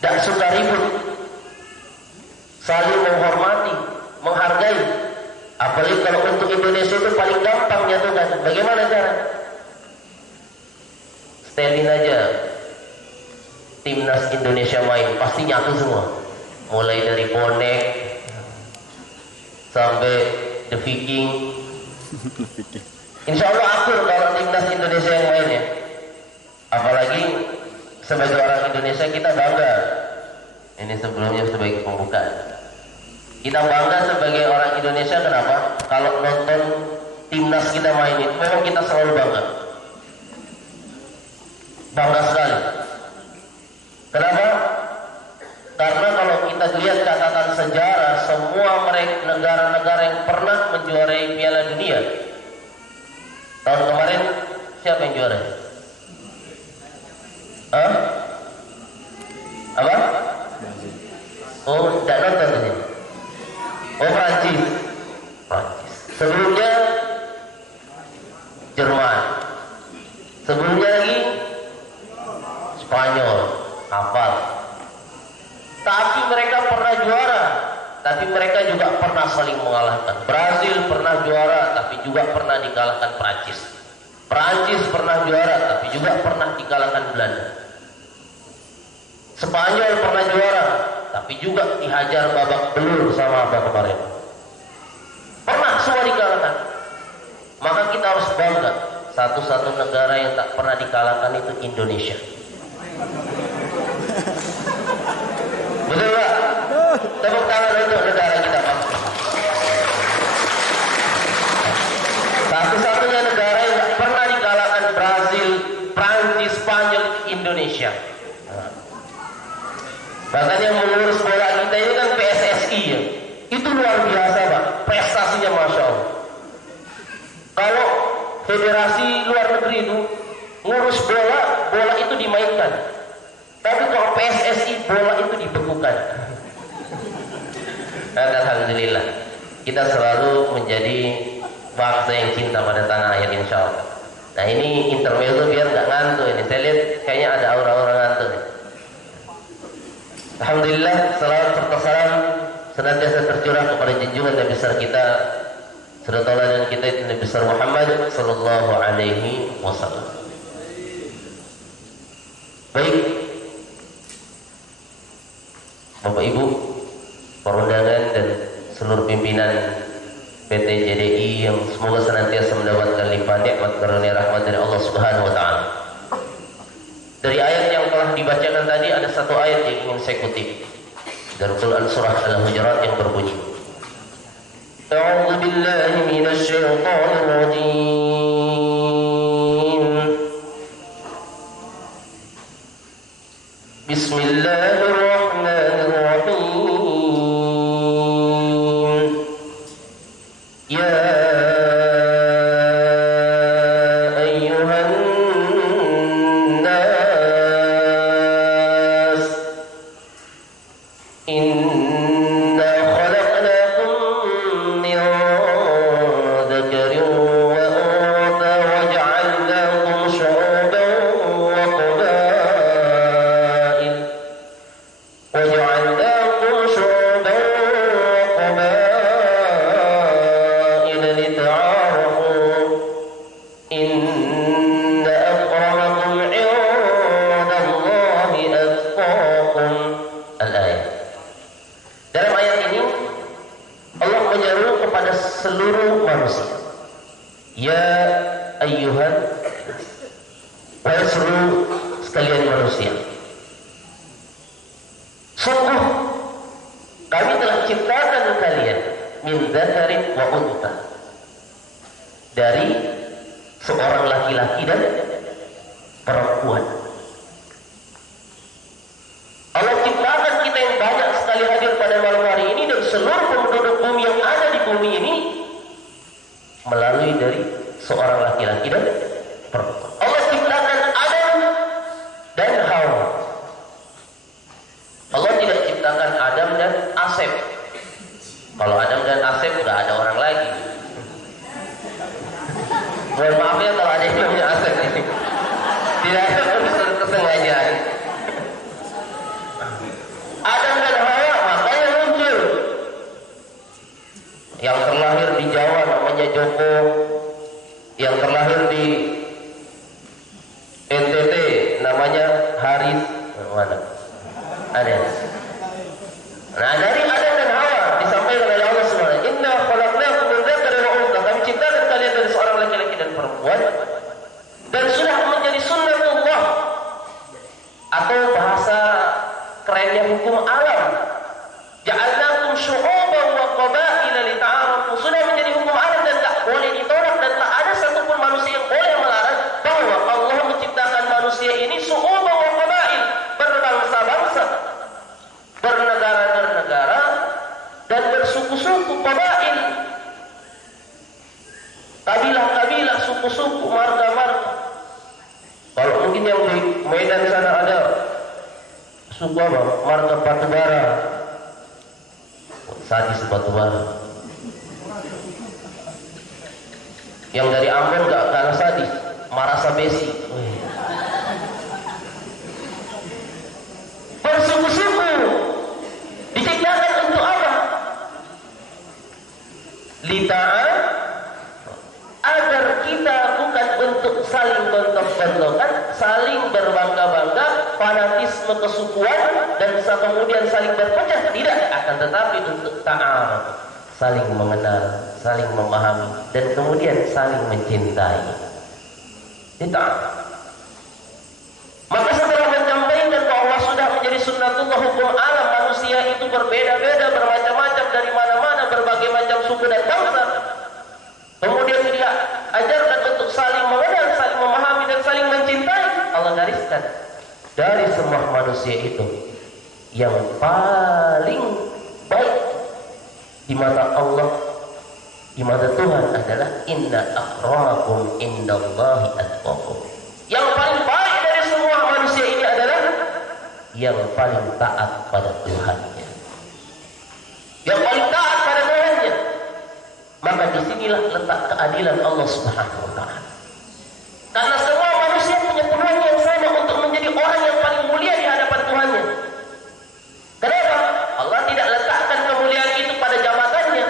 tak suka ribut. Saling menghormati, menghargai. Apalagi kalau untuk Indonesia itu paling gampang nyatukan. Bagaimana cara? Setelin aja timnas Indonesia main, pasti nyatu semua. Mulai dari bonek sampai The Viking. Insya Allah akur kalau timnas Indonesia yang main ya. Apalagi sebagai orang Indonesia kita bangga. Ini sebelumnya sebagai pembukaan. Kita bangga sebagai orang Indonesia, kenapa? Kalau nonton timnas kita main itu memang kita selalu bangga. Bangga sekali. Kenapa? Karena kalau kita lihat catatan sejarah, semua negara-negara yang pernah menjuarai Piala Dunia, tahun kemarin siapa yang juara? Apa? Oh, tidak nonton ini. Oh, Prancis. Sebelumnya Jerman. Sebelumnya lagi Spanyol. Hafal. Tapi mereka pernah juara. Tapi mereka juga pernah saling mengalahkan. Brazil pernah juara, tapi juga pernah dikalahkan Prancis. Prancis pernah juara, tapi juga pernah dikalahkan Belanda. Spanyol pernah juara, tapi juga dihajar babak belur sama apa kemarin. Pernah semua dikalahkan. Maka kita harus bangga. Satu-satu negara yang tak pernah dikalahkan itu Indonesia. Betul Pak? Tepuk tangan untuk negara kita Pak. Satu-satunya negara yang tak pernah dikalahkan Brazil, Prancis, Spanyol, Indonesia. Bahkan yang mengurus bola kita ini kan PSSI ya. Itu luar biasa Pak, prestasinya Masya Allah. Kalau federasi luar negeri itu ngurus bola, bola itu dimainkan. Tapi kalau PSSI, bola itu dibekukan. Alhamdulillah, kita selalu menjadi bangsa yang cinta pada tanah air insya Allah. Nah ini intermezzo biar nggak ngantuk ini. Saya lihat kayaknya ada aura-aura ngantuk nih. Alhamdulillah, salawat serta salam senantiasa tercurah kepada junjungan Nabi besar kita, saudara dan kita itu Nabi besar Muhammad sallallahu alaihi wasallam. Baik, Bapak Ibu, perundangan dan seluruh pimpinan PT JDI yang semoga senantiasa mendapatkan limpahan nikmat karunia rahmat dari Allah Subhanahu wa taala. Dari ayat yang telah dibacakan tadi ada satu ayat yang ingin saya kutip dari Quran surah Al-Hujurat yang berbunyi, A'udzu billahi minasy syaithanir rajim. Bismillahirrahmanirrahim. Ya seluruh manusia. Ya ayyuhan, wahai seluruh sekalian manusia, sungguh kami telah ciptakan kalian min dzakarin wa untha, dari seorang laki-laki dan perempuan. Allah ciptakan kita yang banyak sekali hadir pada malam hari ini, dan seluruh penduduk bumi yang ada di bumi ini melalui dari seorang laki-laki dan perempuan. Allah ciptakan Adam dan Hawa. Allah tidak ciptakan Adam dan Asep. Kalau Adam dan Asep udah ada orang lagi. Mohon maaf ya kalau ada yang namanya Asep ini. Tidak ada unsur kesengajaan. Adam dan Hawa makanya muncul. Yang terlahir di Jawa namanya Joko, yang terlahir di NTT namanya Haris. Mana? Ada. Nah, dari Adam dan Hawa disampaikan oleh Allah Subhanahu, Inna khalaqnakum min dzakarin wa untha. Kami ciptakan kalian dari seorang laki-laki dan perempuan, dan sudah menjadi sunnatullah, atau bahasa kerennya hukum alam. Ja'alnakum syu'uban wa qabaila lita'arafu. Sudah menjadi hukum alam dan tak boleh ditolak, dan tak ada satupun manusia yang boleh melarang bahwa Allah menciptakan manusia ini syu'uban wa qabail, berbangsa-bangsa, bernegara-negara, dan bersuku-suku, qabail, kabilah-kabilah, suku-suku, marga-marga. Kalau mungkin yang di Medan sana ada suku apa? Marga Batubara. Sadis Batubara. Yang dari Ambon gak kalah sadis, Marasa Besi. Bersuku-suku diciptakan untuk apa? Lita'an, agar kita bukan untuk saling bentok-bentokan, saling berbangga-bangga, fanatisme kesukuan, dan kemudian saling berpecah, tidak, akan tetapi untuk ta'aruf, saling mengenal, saling memahami, dan kemudian saling mencintai. Kita. Maka setelah menyampaikan bahwa sudah menjadi sunnatullah, hukum alam, manusia itu berbeda-beda, bermacam-macam, dari mana-mana, berbagai macam suku dan bangsa. Kemudian dia ajarkan untuk saling mengenal, saling memahami, dan saling mencintai. Allah gariskan dari semua manusia itu yang paling baik, di mata Allah, di mata Tuhan adalah inna akramakum indallahi atqakum. Yang paling baik dari semua manusia ini adalah yang paling taat pada Tuhannya. Yang paling taat pada Tuhannya. Maka disinilah letak keadilan Allah Subhanahu wa Ta'ala. Karena semua manusia punya peluang yang sama untuk menjadi orang yang paling mulia di hadapan Tuhannya. Kenapa? Allah tidak letakkan kemuliaan itu pada jabatannya.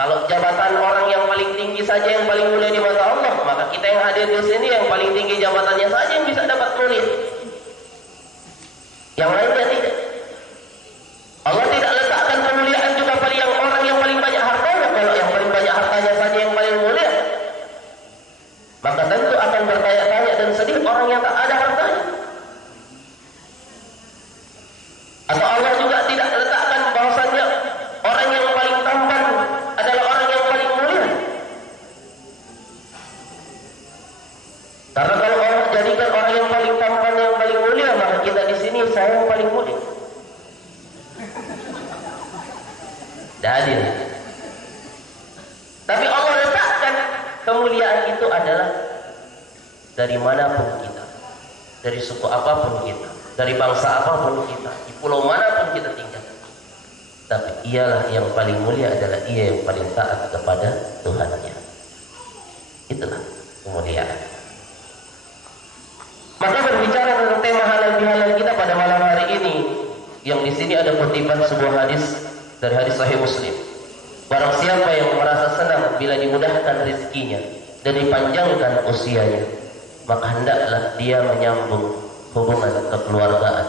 Kalau jabatan orang yang paling tinggi saja yang paling mulia di mata Allah, maka kita yang hadir di sini yang paling tinggi jabatannya saja yang bisa dapat mulia. Yang lainnya tidak. Allah tidak letakkan kemuliaan juga pada yang orang yang paling banyak hartanya. Kalau yang paling banyak hartanya saja yang paling mulia, maka tentu akan bertanya-tanya dan sedih orang yang tak ada hartanya. Atau Allah juga tidak letakkan bahwasannya orang yang paling tampan adalah orang yang paling mulia. Karena kalau Allah jadikan orang yang paling tampan yang paling mulia, maka kita di sini saya yang paling mulia. Adil. Tapi Allah letakkan kemuliaan itu adalah dari manapun kita, dari suku apapun kita, dari bangsa apapun kita, di pulau manapun kita tinggal. Tapi ialah yang paling mulia adalah ia yang paling taat kepada Tuhannya. Itulah kemuliaan. Maka berbicara tentang tema halal bihalal kita pada malam hari ini, yang di sini ada kutipan sebuah hadis dari hadis Sahih Muslim. Barang siapa yang merasa senang bila dimudahkan rezekinya dan dipanjangkan usianya, maka hendaklah dia menyambung hubungan kekeluargaan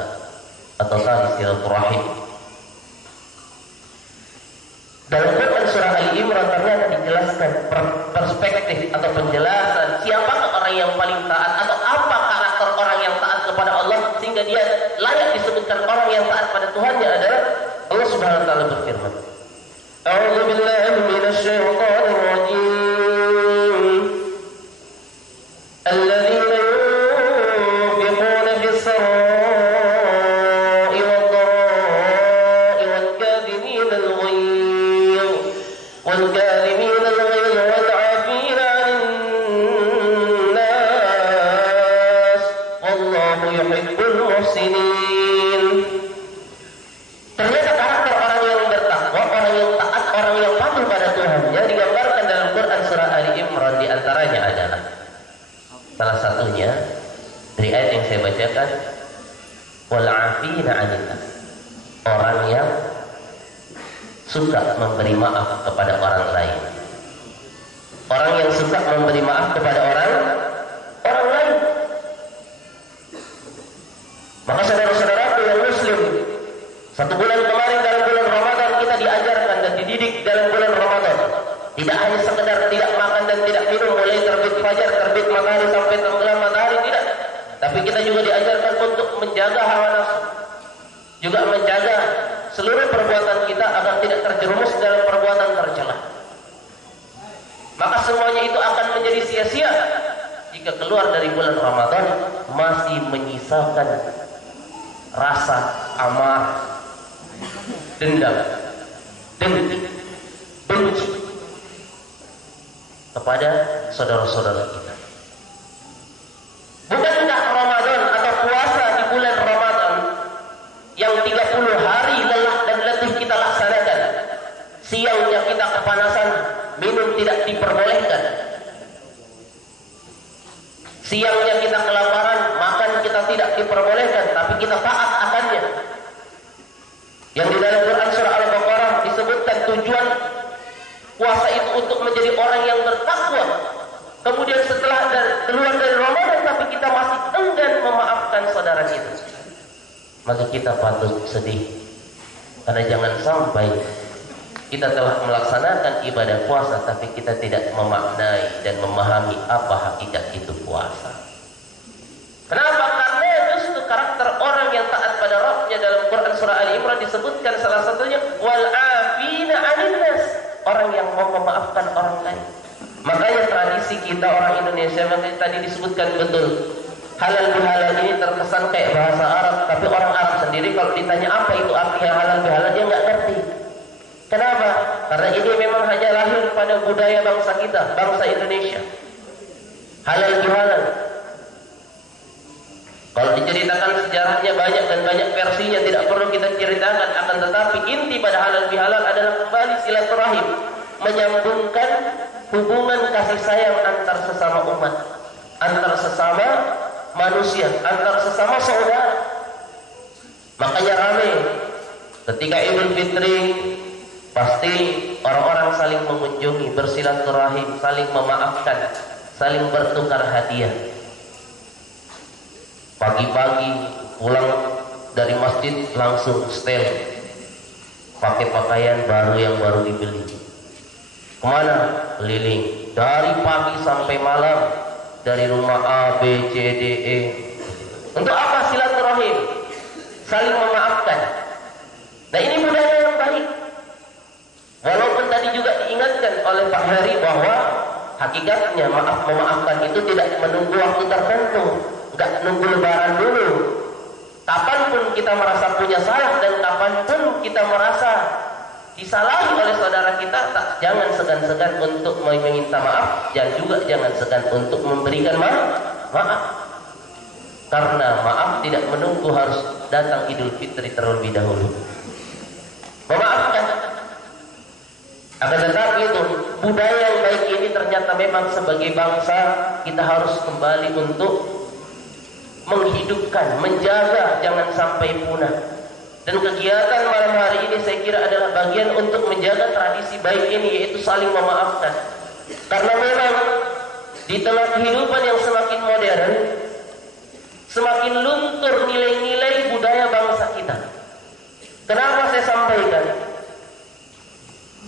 atau tali silaturahim. Dalam Quran surah Ali Imran ternyata dijelaskan perspektif atau penjelasan siapakah orang yang paling taat atau apa karakter orang yang taat kepada Allah sehingga dia layak disebutkan orang yang taat pada Tuhannya adalah Allah Subhanahu wa taala berfirman, A'udzu billahi minasy syaithanir rajim. Alladzina yunfiquna fis-sarra'i wad-dharra'i wal-kadhimina al-ghayz wal-kadhimina al-ghayz wal-'afina 'anil nas wallahu yuhibbul muhsinin. Ternyata karakter orang yang bertakwa, orang yang taat, orang yang patuh pada Tuhannya digambarkan dalam Quran surah Ali Imran. Di antaranya adalah salah satunya dari ayat yang saya bacakan, wal 'afina 'anil nas, orang yang suka memberi maaf kepada orang lain. Orang yang suka memberi maaf kepada orang lain. Maka saudara-saudaraku yang muslim, satu bulan kemarin dalam bulan Ramadan kita diajarkan dan dididik dalam bulan Ramadan. Tidak hanya sekedar tidak makan dan tidak minum mulai terbit fajar, terbit matahari sampai tenggelam matahari, tidak. Tapi kita juga diajarkan untuk menjaga hawa nafsu. Juga menjaga seluruh perbuatan kita agar tidak terjerumus dalam perbuatan tercela. Maka semuanya itu akan menjadi sia-sia jika keluar dari bulan Ramadan masih menyisakan rasa amarah, dendam, dan benci kepada saudara-saudara kita. Bukankah Ramadan atau puasa di bulan Ramadan yang 30 hari lelah dan letih kita laksanakan, siangnya kita kepanasan, minum tidak diperbolehkan, siangnya kita kelaparan, makan kita tidak diperbolehkan, tapi kita taat akannya. Yang di dalam Quran surah Al-Baqarah disebutkan tujuan puasa itu untuk menjadi orang yang bertakwa. Kemudian setelah keluar dari Ramadan tapi kita masih enggan memaafkan saudara kita, maka kita patut sedih. Karena jangan sampai kita telah melaksanakan ibadah puasa tapi kita tidak memaknai dan memahami apa hakikat itu puasa. Kenapa? Karena justru karakter orang yang taat pada Rabbnya dalam Quran surah Ali Imran disebutkan salah satunya wal 'afina 'anil nas, orang yang mau memaafkan orang lain. Makanya tradisi kita orang Indonesia yang tadi disebutkan betul, halal bihalal ini terkesan kayak bahasa Arab, tapi orang Arab sendiri kalau ditanya apa itu artinya halal bihalal dia nggak ngerti. Kenapa? Karena ini memang hanya lahir pada budaya bangsa kita, bangsa Indonesia. Halal bihalal. Kalau diceritakan sejarahnya banyak dan banyak versinya, tidak perlu kita ceritakan. Akan tetapi inti pada halal bihalal adalah kembali silaturahim, menyambungkan hubungan kasih sayang antar sesama umat, antar sesama manusia, antar sesama saudara. Makanya ramai ketika Idul Fitri, pasti orang-orang saling mengunjungi, bersilaturahim, saling memaafkan, saling bertukar hadiah. Pagi-pagi pulang dari masjid langsung setel, pakai pakaian baru yang baru dibeli. Kemana? Keliling dari pagi sampai malam, dari rumah A, B, C, D, E. Untuk apa? Silaturahim, saling memaafkan. Nah, ini budaya yang baik. Walaupun tadi juga diingatkan oleh Pak Heri bahwa hakikatnya memaafkan itu tidak menunggu waktu tertentu, nggak nunggu lebaran dulu. Kapanpun kita merasa punya salah dan kapanpun kita merasa disalahi oleh saudara kita, jangan segan-segan untuk meminta maaf, dan juga jangan segan untuk memberikan maaf. Karena maaf tidak menunggu harus datang Idul Fitri terlebih dahulu. Memaafkan. Akan tetapi itu budaya yang baik ini ternyata memang sebagai bangsa kita harus kembali untuk menghidupkan, menjaga, jangan sampai punah. Dan kegiatan malam hari ini saya kira adalah bagian untuk menjaga tradisi baik ini, yaitu saling memaafkan. Karena memang di tengah kehidupan yang semakin modern, semakin luntur nilai-nilai budaya bangsa kita. Kenapa saya sampaikan?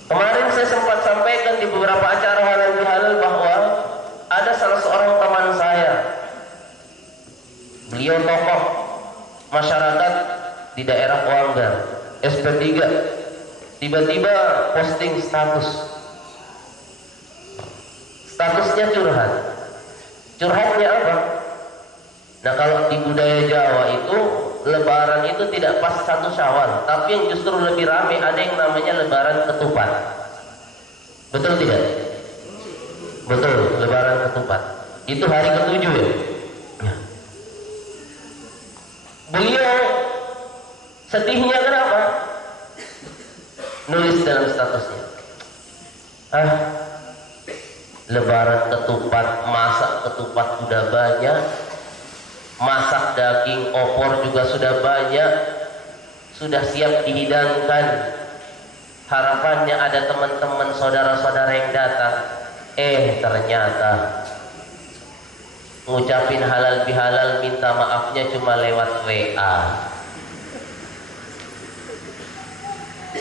Kemarin saya sempat sampaikan di beberapa acara halal bihalal bahwa ada salah seorang teman saya, beliau tokoh masyarakat di daerah Wanggar, SP3, tiba-tiba posting statusnya curhat. Curhatnya apa? Nah, kalau di budaya Jawa itu lebaran itu tidak pas 1 Syawal, tapi yang justru lebih ramai ada yang namanya lebaran ketupat. Betul tidak? Betul, lebaran ketupat. Itu hari ke-7 ya? Beliau sedihnya kenapa? Nulis dalam statusnya, lebaran ketupat, masak ketupat sudah banyak, masak daging opor juga sudah banyak, sudah siap dihidangkan. Harapannya ada teman-teman saudara-saudara yang datang. Ternyata ngucapin halal bihalal minta maafnya cuma lewat WA.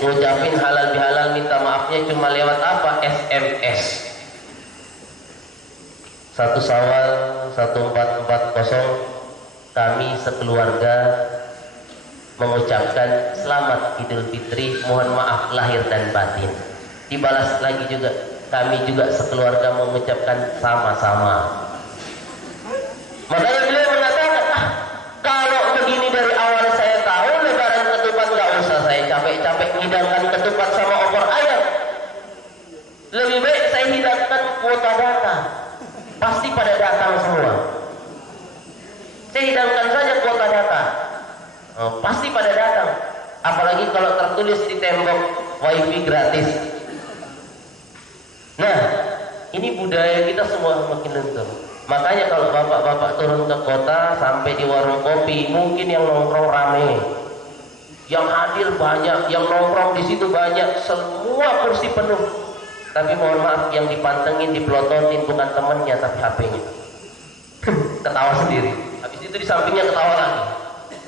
Ngucapin halal bihalal minta maafnya cuma lewat apa? SMS. 1 Syawal 1440 kami sekeluarga mengucapkan selamat Idul Fitri, mohon maaf lahir dan batin. Dibalas lagi juga, kami juga sekeluarga mengucapkan sama-sama. Makanya beliau mengatakan, kalau begini dari awal saya tahu lebaran ketupat, nggak usah saya capek-capek hidangkan ketupat sama opor ayam. Lebih baik saya hidangkan kuota data, pasti pada datang semua. Saya hidangkan saja kuota data, pasti pada datang. Apalagi kalau tertulis di tembok wifi gratis. Nah, ini budaya kita semua makin lentur. Makanya kalau bapak-bapak turun ke kota, sampai di warung kopi, mungkin yang nongkrong rame, yang hadir banyak, yang nongkrong di situ banyak, semua kursi penuh. Tapi mohon maaf, yang dipantengin, dipelototin bukan temennya, tapi HP-nya. Ketawa sendiri. Habis itu di sampingnya ketawa lagi.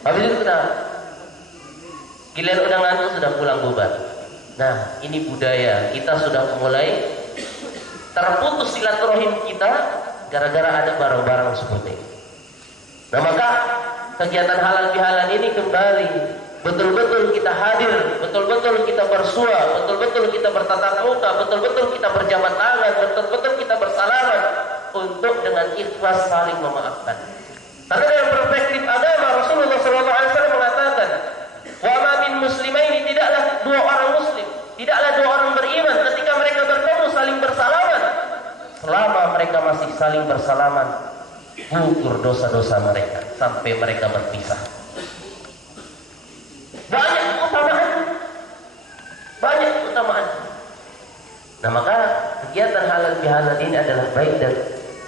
Habis itu ketawa. Giliran udah ngantuk sudah pulang bubar. Nah, ini budaya kita sudah mulai terputus silaturahim kita gara-gara ada barang-barang seperti ini. Nah, maka kegiatan halal bihalal ini kembali betul-betul kita hadir, betul-betul kita bersua, betul-betul kita bertatap muka, betul-betul kita berjabat tangan, betul-betul kita bersalaman untuk dengan ikhlas saling memaafkan. Karena dalam perspektif agama Rasulullah SAW mengatakan, wa ma min muslimaini, tidaklah 2 orang muslim Tidaklah dua orang beriman ketika mereka bertemu saling bersalaman. Selama mereka masih saling bersalaman, gugur dosa-dosa mereka sampai mereka berpisah. Banyak keutamaan. Banyak keutamaan. Nah, maka kegiatan halal bihalal ini adalah baik dan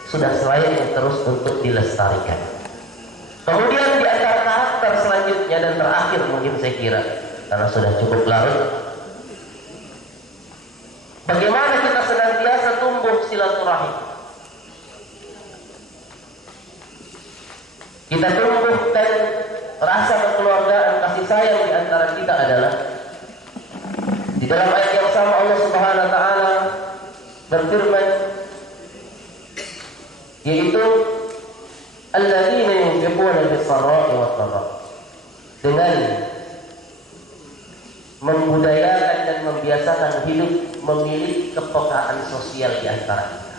sudah selayaknya terus untuk dilestarikan. Kemudian di antara karakter selanjutnya dan terakhir mungkin saya kira karena sudah cukup larut, bagaimana kita senantiasa tumbuh silaturahim. Kita tumbuhkan rasa kekeluargaan, kasih sayang di antara kita adalah di dalam ayat yang sama Allah Subhanahu wa taala berfirman, yaitu alladzina yunfiquna fis-sarra'i wad-dharra, dengan membudayakan dan membiasakan hidup memiliki kepekaan sosial di antara kita.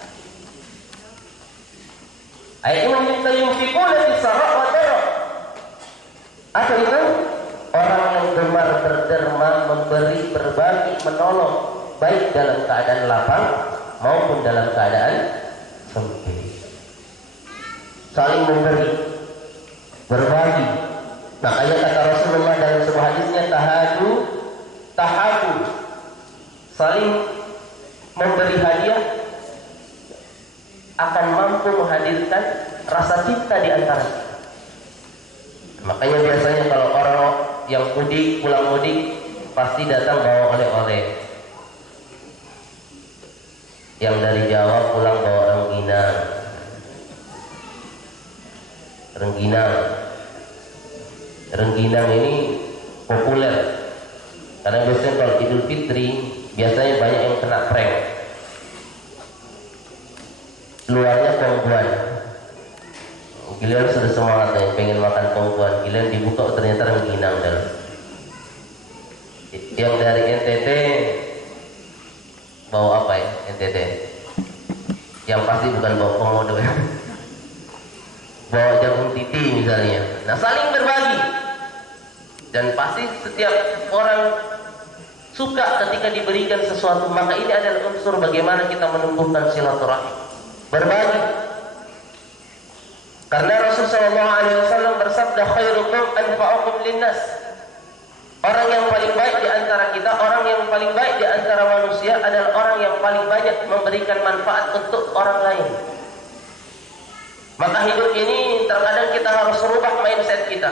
Ayat ini yunfiquna fis-sarra'i wad-dharra. Apa itu? Orang yang gemar berderma, memberi, berbagi, menolong, baik dalam keadaan lapang maupun dalam keadaan sempit. Saling memberi, berbagi. Makanya kata Rasulullah dalam sebuah hadisnya, tahabu, saling memberi hadiah akan mampu menghadirkan rasa cinta di antara kita. Makanya biasanya kalau orang yang mudik, pulang mudik, pasti datang bawa oleh-oleh. Yang dari Jawa pulang bawa rengginang ini populer karena biasanya kalau Idul Fitri biasanya banyak yang kena prank, luarnya kongguan. Giliran sudah semangat ya, pengen makan kongguan, giliran dibuka ternyata rengginang dalam. Yang dari NTT bawa apa ya? NTT yang pasti bukan bawa komodo ya, bawa jagung titi misalnya. Nah, saling berbagi, dan pasti setiap orang suka ketika diberikan sesuatu. Maka ini adalah unsur bagaimana kita menumbuhkan silaturahim, berbagi. Karena Rasulullah SAW bersabda, khairukum anfa'ukum linnas. Orang yang paling baik di antara kita, orang yang paling baik di antara manusia adalah orang yang paling banyak memberikan manfaat untuk orang lain. Maka hidup ini terkadang kita harus merubah mindset kita.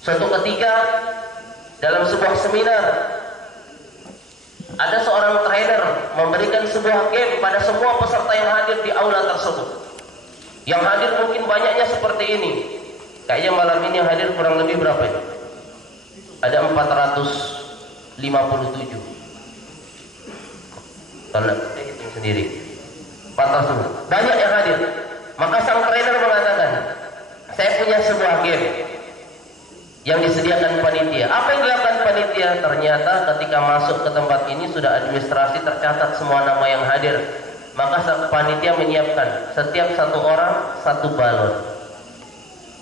Suatu ketika dalam sebuah seminar, ada seorang trainer memberikan sebuah game pada semua peserta yang hadir di aula tersebut. Yang hadir mungkin banyaknya seperti ini. Kayaknya malam ini yang hadir kurang lebih berapa ya? Ada 457. Kalau hitung sendiri 400. Banyak yang hadir. Maka sang trainer mengatakan, saya punya sebuah game yang disediakan panitia. Apa yang dilakukan panitia? Ternyata ketika masuk ke tempat ini sudah administrasi tercatat semua nama yang hadir. Maka panitia menyiapkan setiap satu orang satu balon,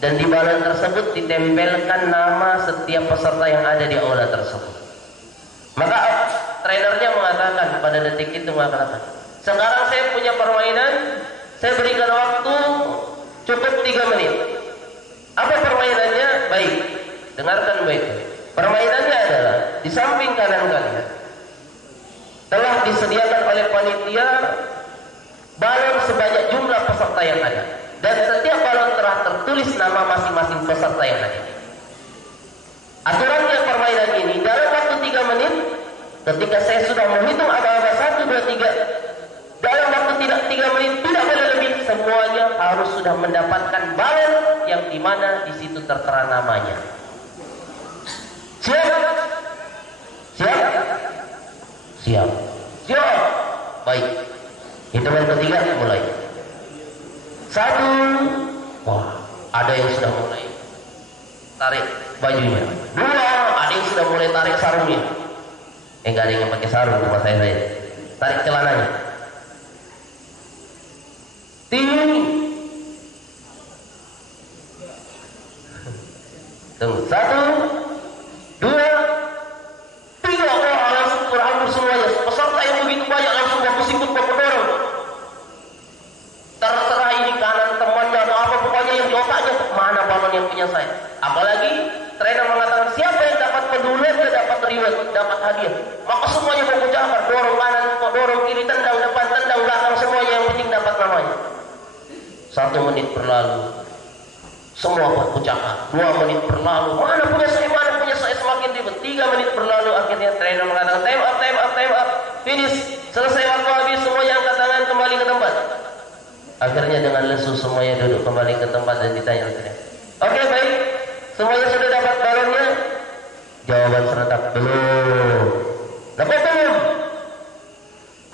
dan di balon tersebut ditempelkan nama setiap peserta yang ada di aula tersebut. Maka trainernya mengatakan pada detik itu, mengatakan, sekarang saya punya permainan, saya berikan waktu cukup 3 menit. Apa permainannya? Baik, dengarkan baik. Permainannya adalah di samping kanan kalian telah disediakan oleh panitia balon sebanyak jumlah peserta yang ada, dan setiap balon telah tertulis nama masing-masing peserta yang ada. Aturannya permainan ini dalam waktu 3 menit, ketika saya sudah menghitung aba-aba 1, 2, 3, dalam waktu tidak 3 menit, tidak boleh lebih, semuanya harus sudah mendapatkan balon yang dimana di situ tertera namanya. Siap? Siap? Siap. Siap. Baik. Hitungan ketiga mulai. 1. Wah, ada yang sudah mulai tarik bajunya. 2. Ada yang sudah mulai tarik sarungnya. Enggak ada yang pakai sarung rumah saya. Tarik celananya. 3. Tunggu. 1, 2, saya. Apalagi trainer mengatakan siapa yang dapat penduluan dia dapat reward, dapat hadiah. Maka semuanya mengucapkan dorong kanan, dorong kiri, tendang depan, tendang belakang, semuanya yang penting dapat namanya. 1 menit berlalu, semua berpucakan. 2 menit berlalu, mana punya saya, semakin ribet. 3 menit berlalu, akhirnya trainer mengatakan time up, finish, selesai waktu habis, semuanya angkat tangan kembali ke tempat. Akhirnya dengan lesu semuanya duduk kembali ke tempat dan ditanya akhirnya, oke, baik, semuanya sudah dapat balonnya? Jawaban serentak, belum. Dapat belum?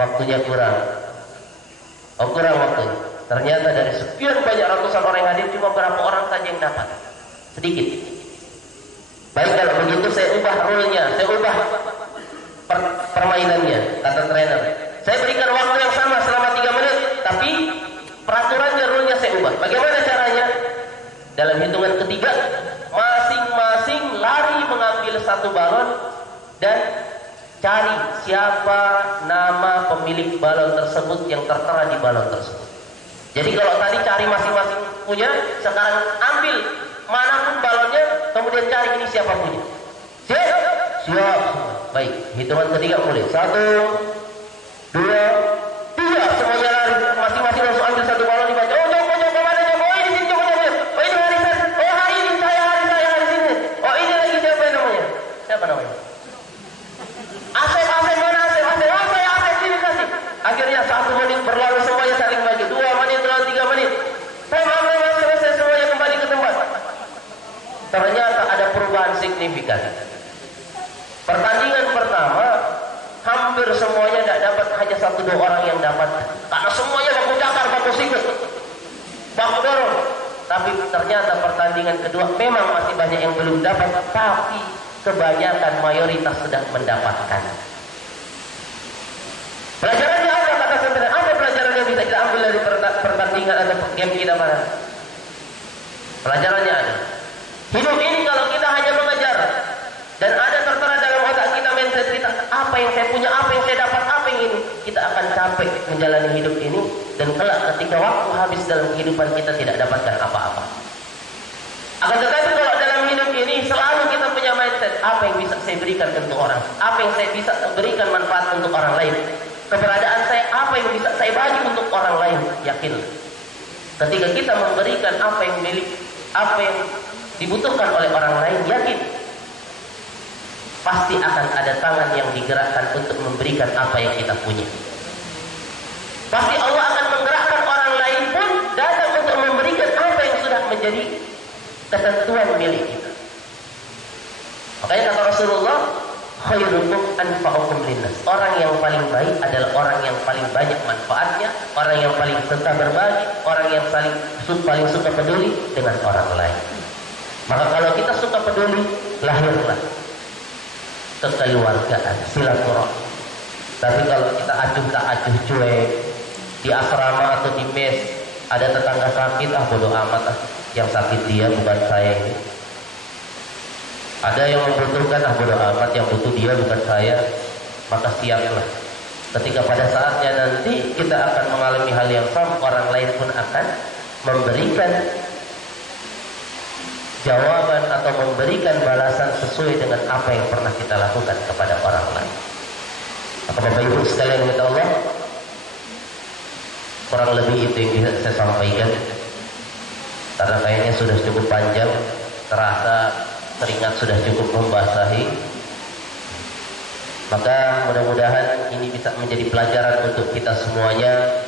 Waktunya kurang. Oh, kurang waktunya. Ternyata dari sekian banyak ratusan orang yang hadir, cuma berapa orang saja yang dapat? Sedikit. Baik, kalau begitu saya ubah rule-nya, saya ubah permainannya, kata trainer. Saya berikan waktu yang sama selama 3 menit, tapi peraturannya, rule-nya saya ubah. Bagaimana caranya? Dalam hitungan ketiga, masing-masing lari mengambil 1 balon dan cari siapa nama pemilik balon tersebut yang tertera di balon tersebut. Jadi kalau tadi cari masing-masing punya, sekarang ambil manapun balonnya, kemudian cari ini siapa punya. Siap? Siap. Baik, hitungan ketiga mulai. 1, 2, 3. Semuanya lari, masing-masing langsung ambil 1 balon dibaca. Oh, Joko, mana Joko? Oh, ini sini Joko. Oh, ini hari saya. Oh, hari ini saya, hari sini. Oh, ini lagi siapa namanya? Siapa namanya? Asep, mana Asep? Oh, saya Asep, sini kasih. Akhirnya 1 menit berlalu, semuanya saling bagi. 2 menit, 3 menit. Saya selesai, semuanya kembali ke tempat. Ternyata ada perubahan signifikan. Pertandingan pertama, hampir semuanya tidak dapat, hanya 1-2 orang yang dapat. Karena semuanya baku cakar, baku sikut, baku dorong. Tapi ternyata pertandingan kedua memang masih banyak yang belum dapat, tapi kebanyakan mayoritas sudah mendapatkan. Pelajarannya apa, kata sebenarnya? Apa pelajaran yang bisa kita ambil dari pertandingan atau game kita mana? Pelajarannya ada. Hidup ini kalau kita hanya mengejar dan ada tertera dalam otak kita mindset kita, apa yang saya punya, apa yang saya dapat, apa yang ini, kita akan capek menjalani hidup ini, dan kelak ketika waktu habis dalam kehidupan kita tidak dapatkan apa-apa. Akan tetapi kalau dalam hidup ini selalu kita punya mindset, apa yang bisa saya berikan untuk orang, apa yang saya bisa berikan manfaat untuk orang lain, keberadaan saya, apa yang bisa saya bagi untuk orang lain. Yakin, ketika kita memberikan apa yang apa yang dibutuhkan oleh orang lain, yakin pasti akan ada tangan yang digerakkan untuk memberikan apa yang kita punya. Pasti Allah akan menggerakkan orang lain pun datang untuk memberikan apa yang sudah menjadi ketentuan milik kita. Makanya kata Rasulullah, khairukum anfa'ukum linnas. Orang yang paling baik adalah orang yang paling banyak manfaatnya, orang yang paling suka berbagi, orang yang paling suka peduli dengan orang lain. Maka kalau kita suka peduli, lahirlah kekeluargaan, silaturahmi. Tapi kalau kita acuh tak acuh, cuek, di asrama atau di mes ada tetangga sakit, bodoh amat, yang sakit dia bukan saya ini. Ada yang membutuhkan, bodoh amat, yang butuh dia bukan saya. Maka siaplah, ketika pada saatnya nanti kita akan mengalami hal yang sama, orang lain pun akan memberikan jawaban atau memberikan balasan sesuai dengan apa yang pernah kita lakukan kepada orang lain. Maka Bapak Ibu sekalian minta Allah, kurang lebih itu yang bisa saya sampaikan, karena kayaknya sudah cukup panjang, terasa keringat sudah cukup membasahi. Maka mudah-mudahan ini bisa menjadi pelajaran untuk kita semuanya.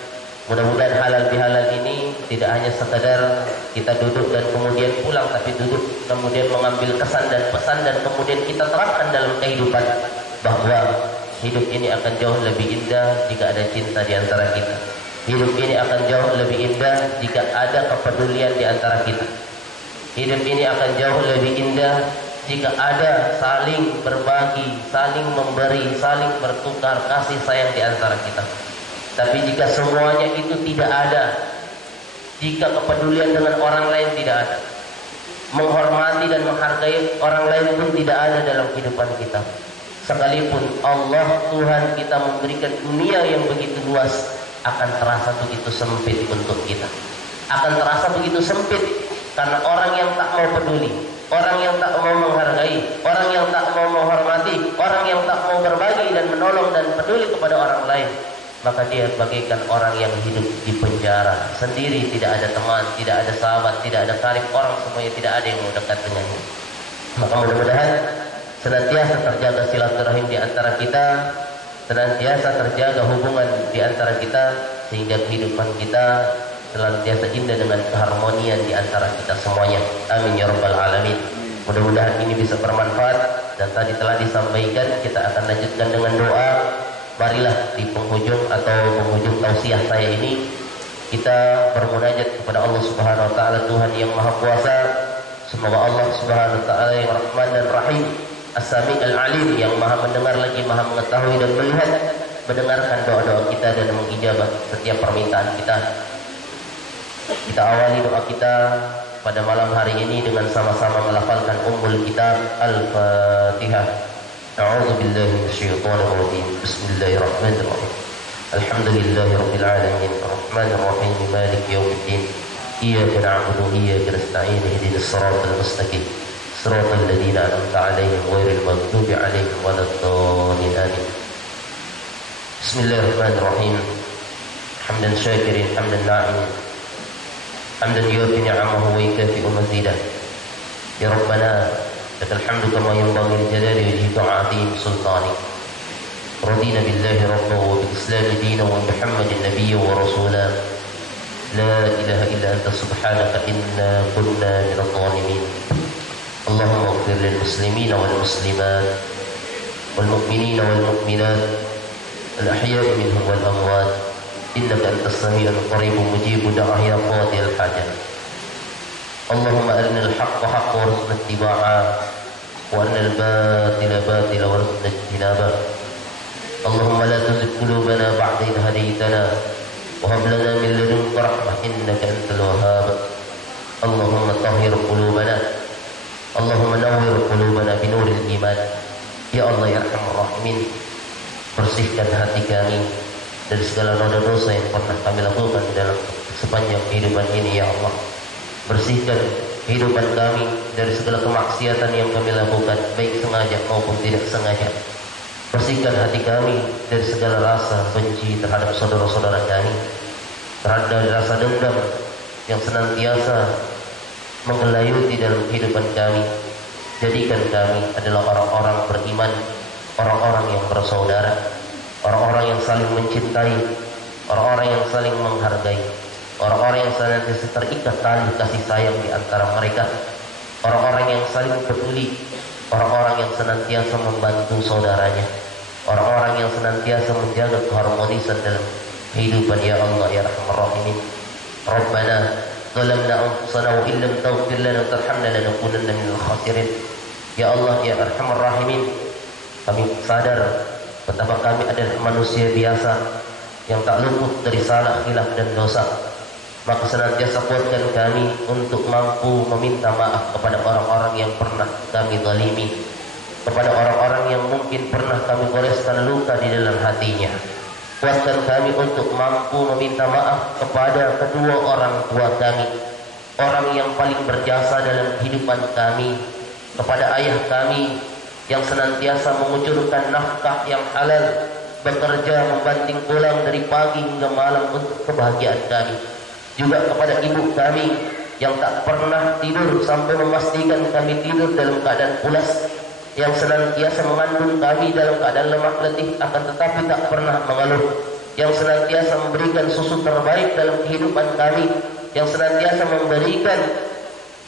Mudah-mudahan halal bihalal ini tidak hanya sekadar kita duduk dan kemudian pulang, tapi duduk kemudian mengambil kesan dan pesan, dan kemudian kita terapkan dalam kehidupan, bahwa hidup ini akan jauh lebih indah jika ada cinta di antara kita. Hidup ini akan jauh lebih indah jika ada kepedulian di antara kita. Hidup ini akan jauh lebih indah jika ada saling berbagi, saling memberi, saling bertukar kasih sayang di antara kita. Tapi jika semuanya itu tidak ada, jika kepedulian dengan orang lain tidak ada, menghormati dan menghargai orang lain pun tidak ada dalam kehidupan kita, sekalipun Allah Tuhan kita memberikan dunia yang begitu luas, akan terasa begitu sempit untuk kita. Akan terasa begitu sempit Karena orang yang tak mau peduli, orang yang tak mau menghargai, orang yang tak mau menghormati, orang yang tak mau berbagi dan menolong dan peduli kepada orang lain, maka dia bagaikan orang yang hidup di penjara sendiri, tidak ada teman, tidak ada sahabat, tidak ada karib, orang semuanya tidak ada yang mau dekat dengannya. Maka mudah-mudahan senantiasa terjaga silaturahim di antara kita, senantiasa terjaga hubungan di antara kita, sehingga kehidupan kita senantiasa indah dengan keharmonian di antara kita semuanya. Amin ya rabbal alamin. Mudah-mudahan ini bisa bermanfaat, dan tadi telah disampaikan, kita akan lanjutkan dengan doa. Marilah di penghujung atau penghujung tausiah saya ini kita bermunajat kepada Allah Subhanahu wa taala, Tuhan yang Maha Kuasa. Semoga Allah Subhanahu wa taala yang Rahman dan Rahim, As-Sami' Al-Alim, yang Maha mendengar lagi Maha mengetahui dan melihat, mendengarkan doa-doa kita dan mengijabah setiap permintaan kita. Kita awali doa kita pada malam hari ini dengan sama-sama melafalkan ummul kitab Al-Fatihah. A'udzu billahi minasyaitonir rajim. Bismillahirrahmanirrahim. Alhamdulillahi rabbil alamin, arrahmanir rahim, maliki yaumiddin. Iyyaka na'budu wa iyyaka nasta'in. Ihdinas siratal mustaqim. Siratal ladzina an'amta 'alaihim ghairil maghdubi 'alaihim waladdallin. Amin. Bismillahirrahmanirrahim. Hamdan syakirin, hamdan na'imin. حمدا يوفي نعمه ويكافئ مزيده. يا ربنا لك الحمد كما ينبغي لجلال وجهك وعظيم سلطانك. رضينا بالله ربا وبالإسلام دينا وبمحمد نبيا ورسولا. لا إله إلا أنت سبحانك إنا كنا من الظالمين. اللهم اغفر للمسلمين والمسلمات والمؤمنين والمؤمنات الأحياء منهم والأموات إنك أنت السميع القريب مجيب دعاء قاضي الحاجات. اللهم أرنا الحق حقا وارزقنا اتباعه، وأرنا الباطل باطلا وارزقنا اجتنابه. اللهم لا تزغ قلوبنا بعد إذ هديتنا وهب لنا من لدنك رحمة إنك أنت الوهاب. اللهم طهر قلوبنا، اللهم نور قلوبنا بنور الإيمان. Ya Allah ya Arhamar Rahimin, bersihkan hati kami dari segala noda dosa yang pernah kami lakukan dalam sepanjang kehidupan ini ya Allah. Bersihkan kehidupan kami dari segala kemaksiatan yang kami lakukan, baik sengaja maupun tidak sengaja. Bersihkan hati kami dari segala rasa benci terhadap saudara-saudara kami, terhadap rasa dendam yang senantiasa menggelayuti dalam kehidupan kami. Jadikan kami adalah orang-orang beriman, orang-orang yang bersaudara, orang-orang yang saling mencintai, orang-orang yang saling menghargai, orang-orang yang senantiasa terikat tali kasih sayang di antara mereka, orang-orang yang saling peduli, orang-orang yang senantiasa membantu saudaranya, orang-orang yang senantiasa menjaga keharmonisan dalam kehidupan ya Allah ya Arhamar Rahimin. Rabbana zalamna anfusana wa illam taghfir lana wa tarhamna lanakunanna minal khasirin. Ya Allah ya Arhamar Rahimin, kami sadar betapa kami adalah manusia biasa yang tak luput dari salah, khilaf dan dosa. Maka senantiasa kuatkan kami untuk mampu meminta maaf kepada orang-orang yang pernah kami zalimi, kepada orang-orang yang mungkin pernah kami goreskan luka di dalam hatinya. Kuatkan kami untuk mampu meminta maaf kepada kedua orang tua kami, orang yang paling berjasa dalam kehidupan kami, kepada ayah kami yang senantiasa mengucurkan nafkah yang halal, bekerja membanting tulang dari pagi hingga malam untuk kebahagiaan kami. Juga kepada ibu kami yang tak pernah tidur sampai memastikan kami tidur dalam keadaan pulas, yang senantiasa mengandung kami dalam keadaan lemah letih akan tetapi tak pernah mengeluh, yang senantiasa memberikan susu terbaik dalam kehidupan kami, yang senantiasa memberikan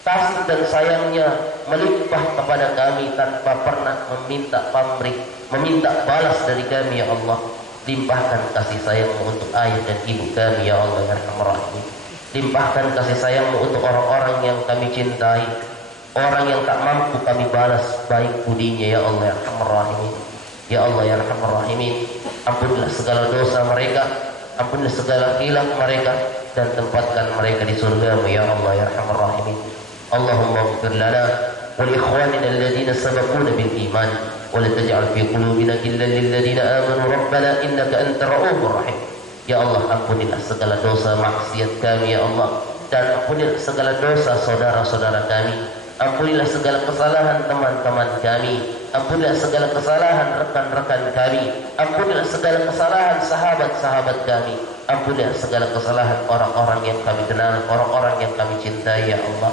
kasih dan sayangnya melimpah kepada kami tanpa pernah meminta pamrih, meminta balas dari kami ya Allah. Limpahkan kasih sayangmu untuk ayah dan ibu kami ya Allah ya Arhamar Rahimin. Limpahkan kasih sayangmu untuk orang-orang yang kami cintai, orang yang tak mampu kami balas baik budinya ya Allah ya Arhamar Rahimin. Ya Allah ya Arhamar Rahimin, ampunilah segala dosa mereka, ampunilah segala khilaf mereka, dan tempatkan mereka di surga-Mu ya Allah ya Arhamar Rahimin. Allahumma ighfir lana wa li ikhwanina alladhina sabaquna bil iman wa la taj'al fi qulubina ghillan lil ladzina amanu rabbana innaka antar ra'ufur rahim. Ya Allah, ampunilah segala dosa maksiat kami ya Allah, dan ampunilah segala dosa saudara-saudara kami. Ampunilah segala kesalahan teman-teman kami. Ampunilah segala kesalahan rekan-rekan kami. Ampunilah segala kesalahan sahabat-sahabat kami. Ampunilah segala kesalahan orang-orang yang kami kenal, orang-orang yang kami cintai, ya Allah.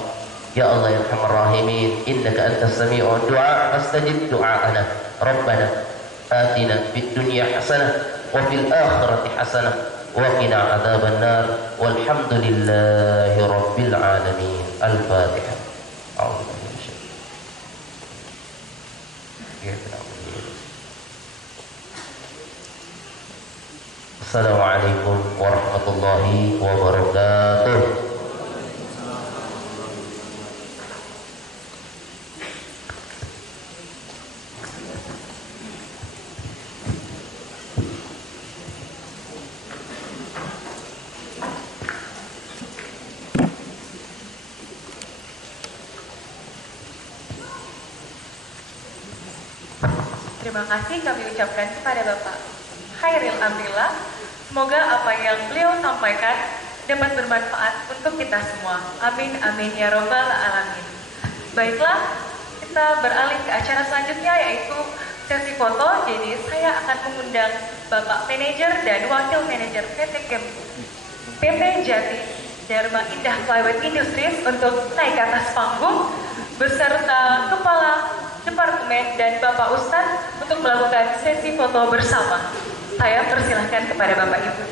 Ya Allah ya Arhamar Rahimin, innaka antas sami'ud du'a fastajib du'aana. Rabbana atina fid dunya hasanah wa fil akhirati hasanah wa qina adzaban nar. Walhamdulillahi rabbil alamin. Al-Fatihah. Assalamualaikum warahmatullahi wabarakatuh. Terima kasih kami ucapkan kepada Bapak Khairil Amrillah. Semoga apa yang beliau sampaikan dapat bermanfaat untuk kita semua. Amin, amin, ya robbal alamin. Baiklah, kita beralih ke acara selanjutnya yaitu sesi foto. Jadi saya akan mengundang Bapak Manajer dan Wakil Manajer PT Jati Dharma Indah Plywood Industries untuk naik ke atas panggung beserta Kepala Departemen dan Bapak Ustadz untuk melakukan sesi foto bersama. Saya persilahkan kepada Bapak Ibu.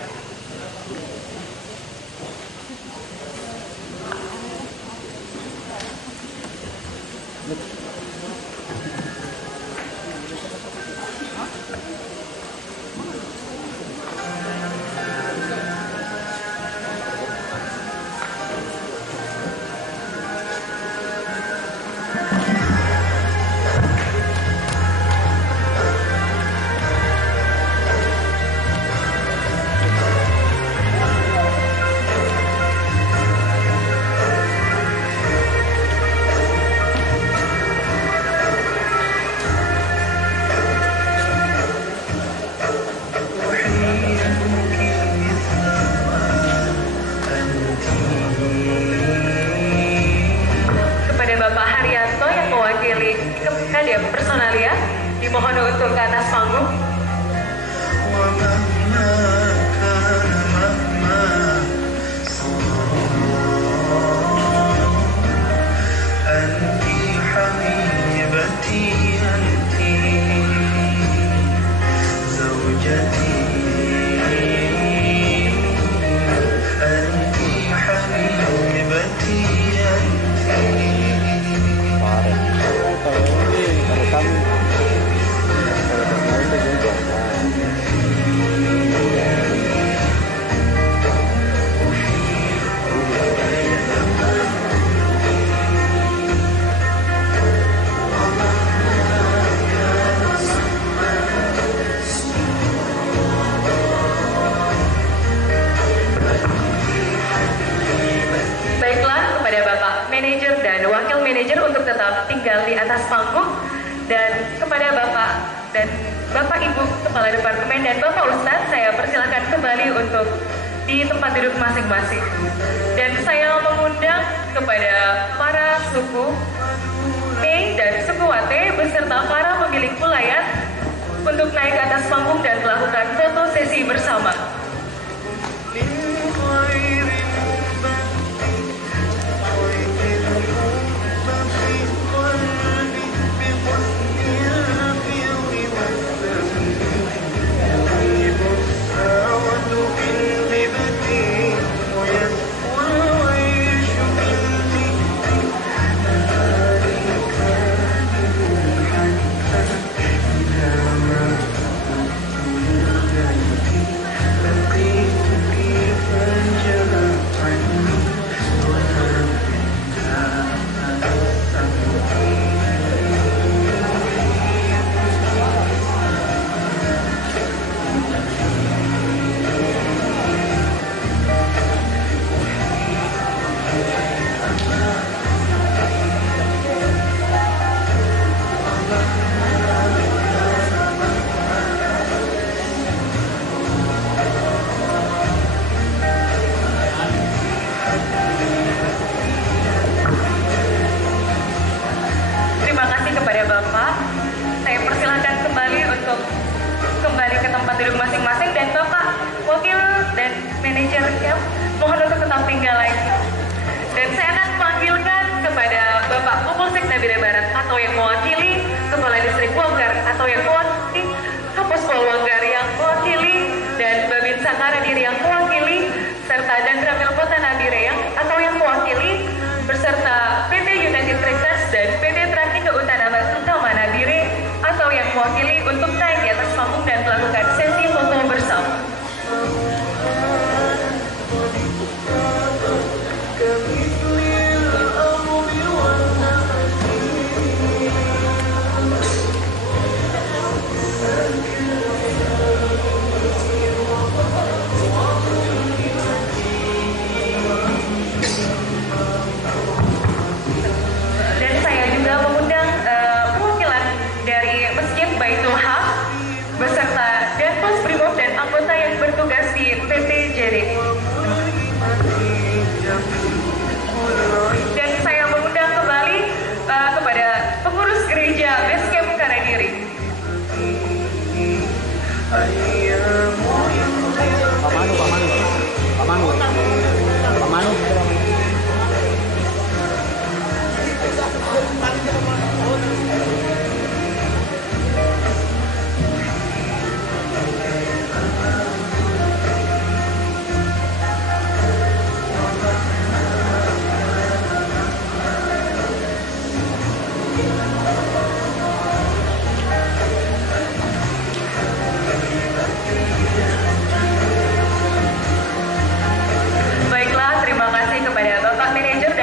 Personalia dimohon untuk ke atas panggung. Manajer dan wakil manajer untuk tetap tinggal di atas panggung, dan kepada Bapak dan Bapak Ibu Kepala Departemen dan Bapak Ustadz saya persilakan kembali untuk di tempat duduk masing-masing, dan saya mengundang kepada para suku T dan suku Wate beserta para pemilik wilayah untuk naik ke atas panggung dan melakukan foto sesi bersama. ke tempat duduk masing-masing dan Bapak Wakil dan Manajer Camp mohon untuk tetap tinggal lagi. Dan saya akan memanggilkan kepada Bapak Kapolsek Nabire Barat atau yang mewakili Kepala Distrik Wanggar atau yang mewakili Kapus Polwanggar yang mewakili dan Babinsa Karadiri yang mewakili serta Dandramil Kota Nabire yang atau yang mewakili beserta PT United Tractors dan PT Trakindo Utama Nabire atau yang mewakili untuk naik di atas panggung dan melakukan sesi foto bersama. Beserta Danpos Brimob dan anggota yang bertugas di PT JD. Dan saya mengundang kembali kepada pengurus gereja Basecamp Karadiri. Pak Manu.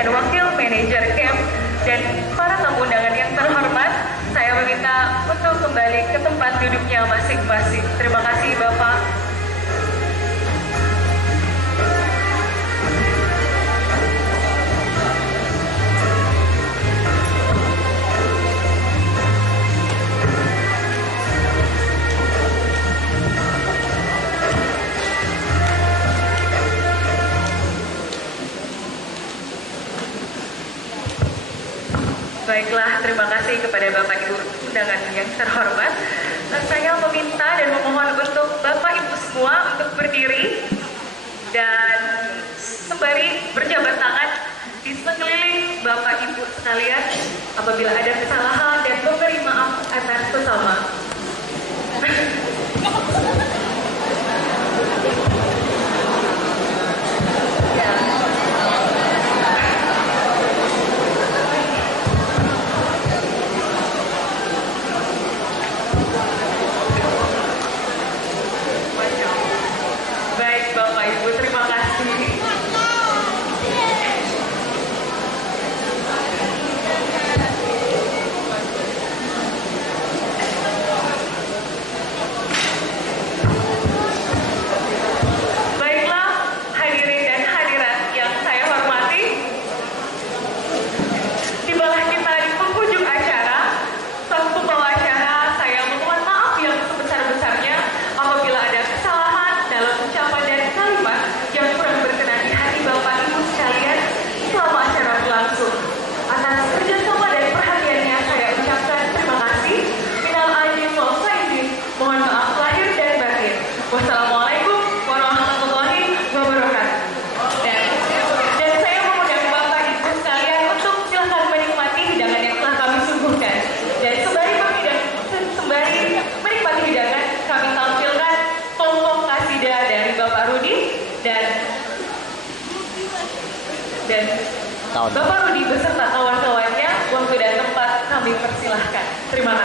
Wakil Manajer Camp dan para tamu undangan yang terhormat, saya meminta untuk kembali ke tempat duduknya masing-masing. Terima kasih Bapak. Baiklah, terima kasih kepada Bapak Ibu undangan yang terhormat. Saya meminta dan memohon untuk Bapak Ibu semua untuk berdiri dan sembari berjabat tangan di sekeliling Bapak Ibu sekalian apabila ada kesalahan dan memberi maaf atas sesama. Bapak Ibu, terima kasih. Baiklah, hadirin dan hadirat yang saya hormati, tibalah kita di penghujung acara. Sang pembawa acara, saya memohon maaf yang sebesar-besarnya apabila ada kesalahan dalam ucapan dan kalimat yang kurang berkenan di hati Bapak Ibu sekalian selama acara berlangsung. Atas kerjasama dan perhatiannya saya ucapkan terima kasih. Minal aidin wal faizin, mohon maaf lahir dan batin. Wassalamualaikum warahmatullahi wabarakatuh. Dan saya mengundang Bapak Ibu sekalian untuk silakan menikmati hidangan yang telah kami suguhkan. Dan sembari menikmati hidangan, kami tampilkan kelompok kasidah dari Bapak Rudi dan Bapak Rudi beserta kawan-kawannya. Waktu dan tempat kami persilahkan. Terima kasih.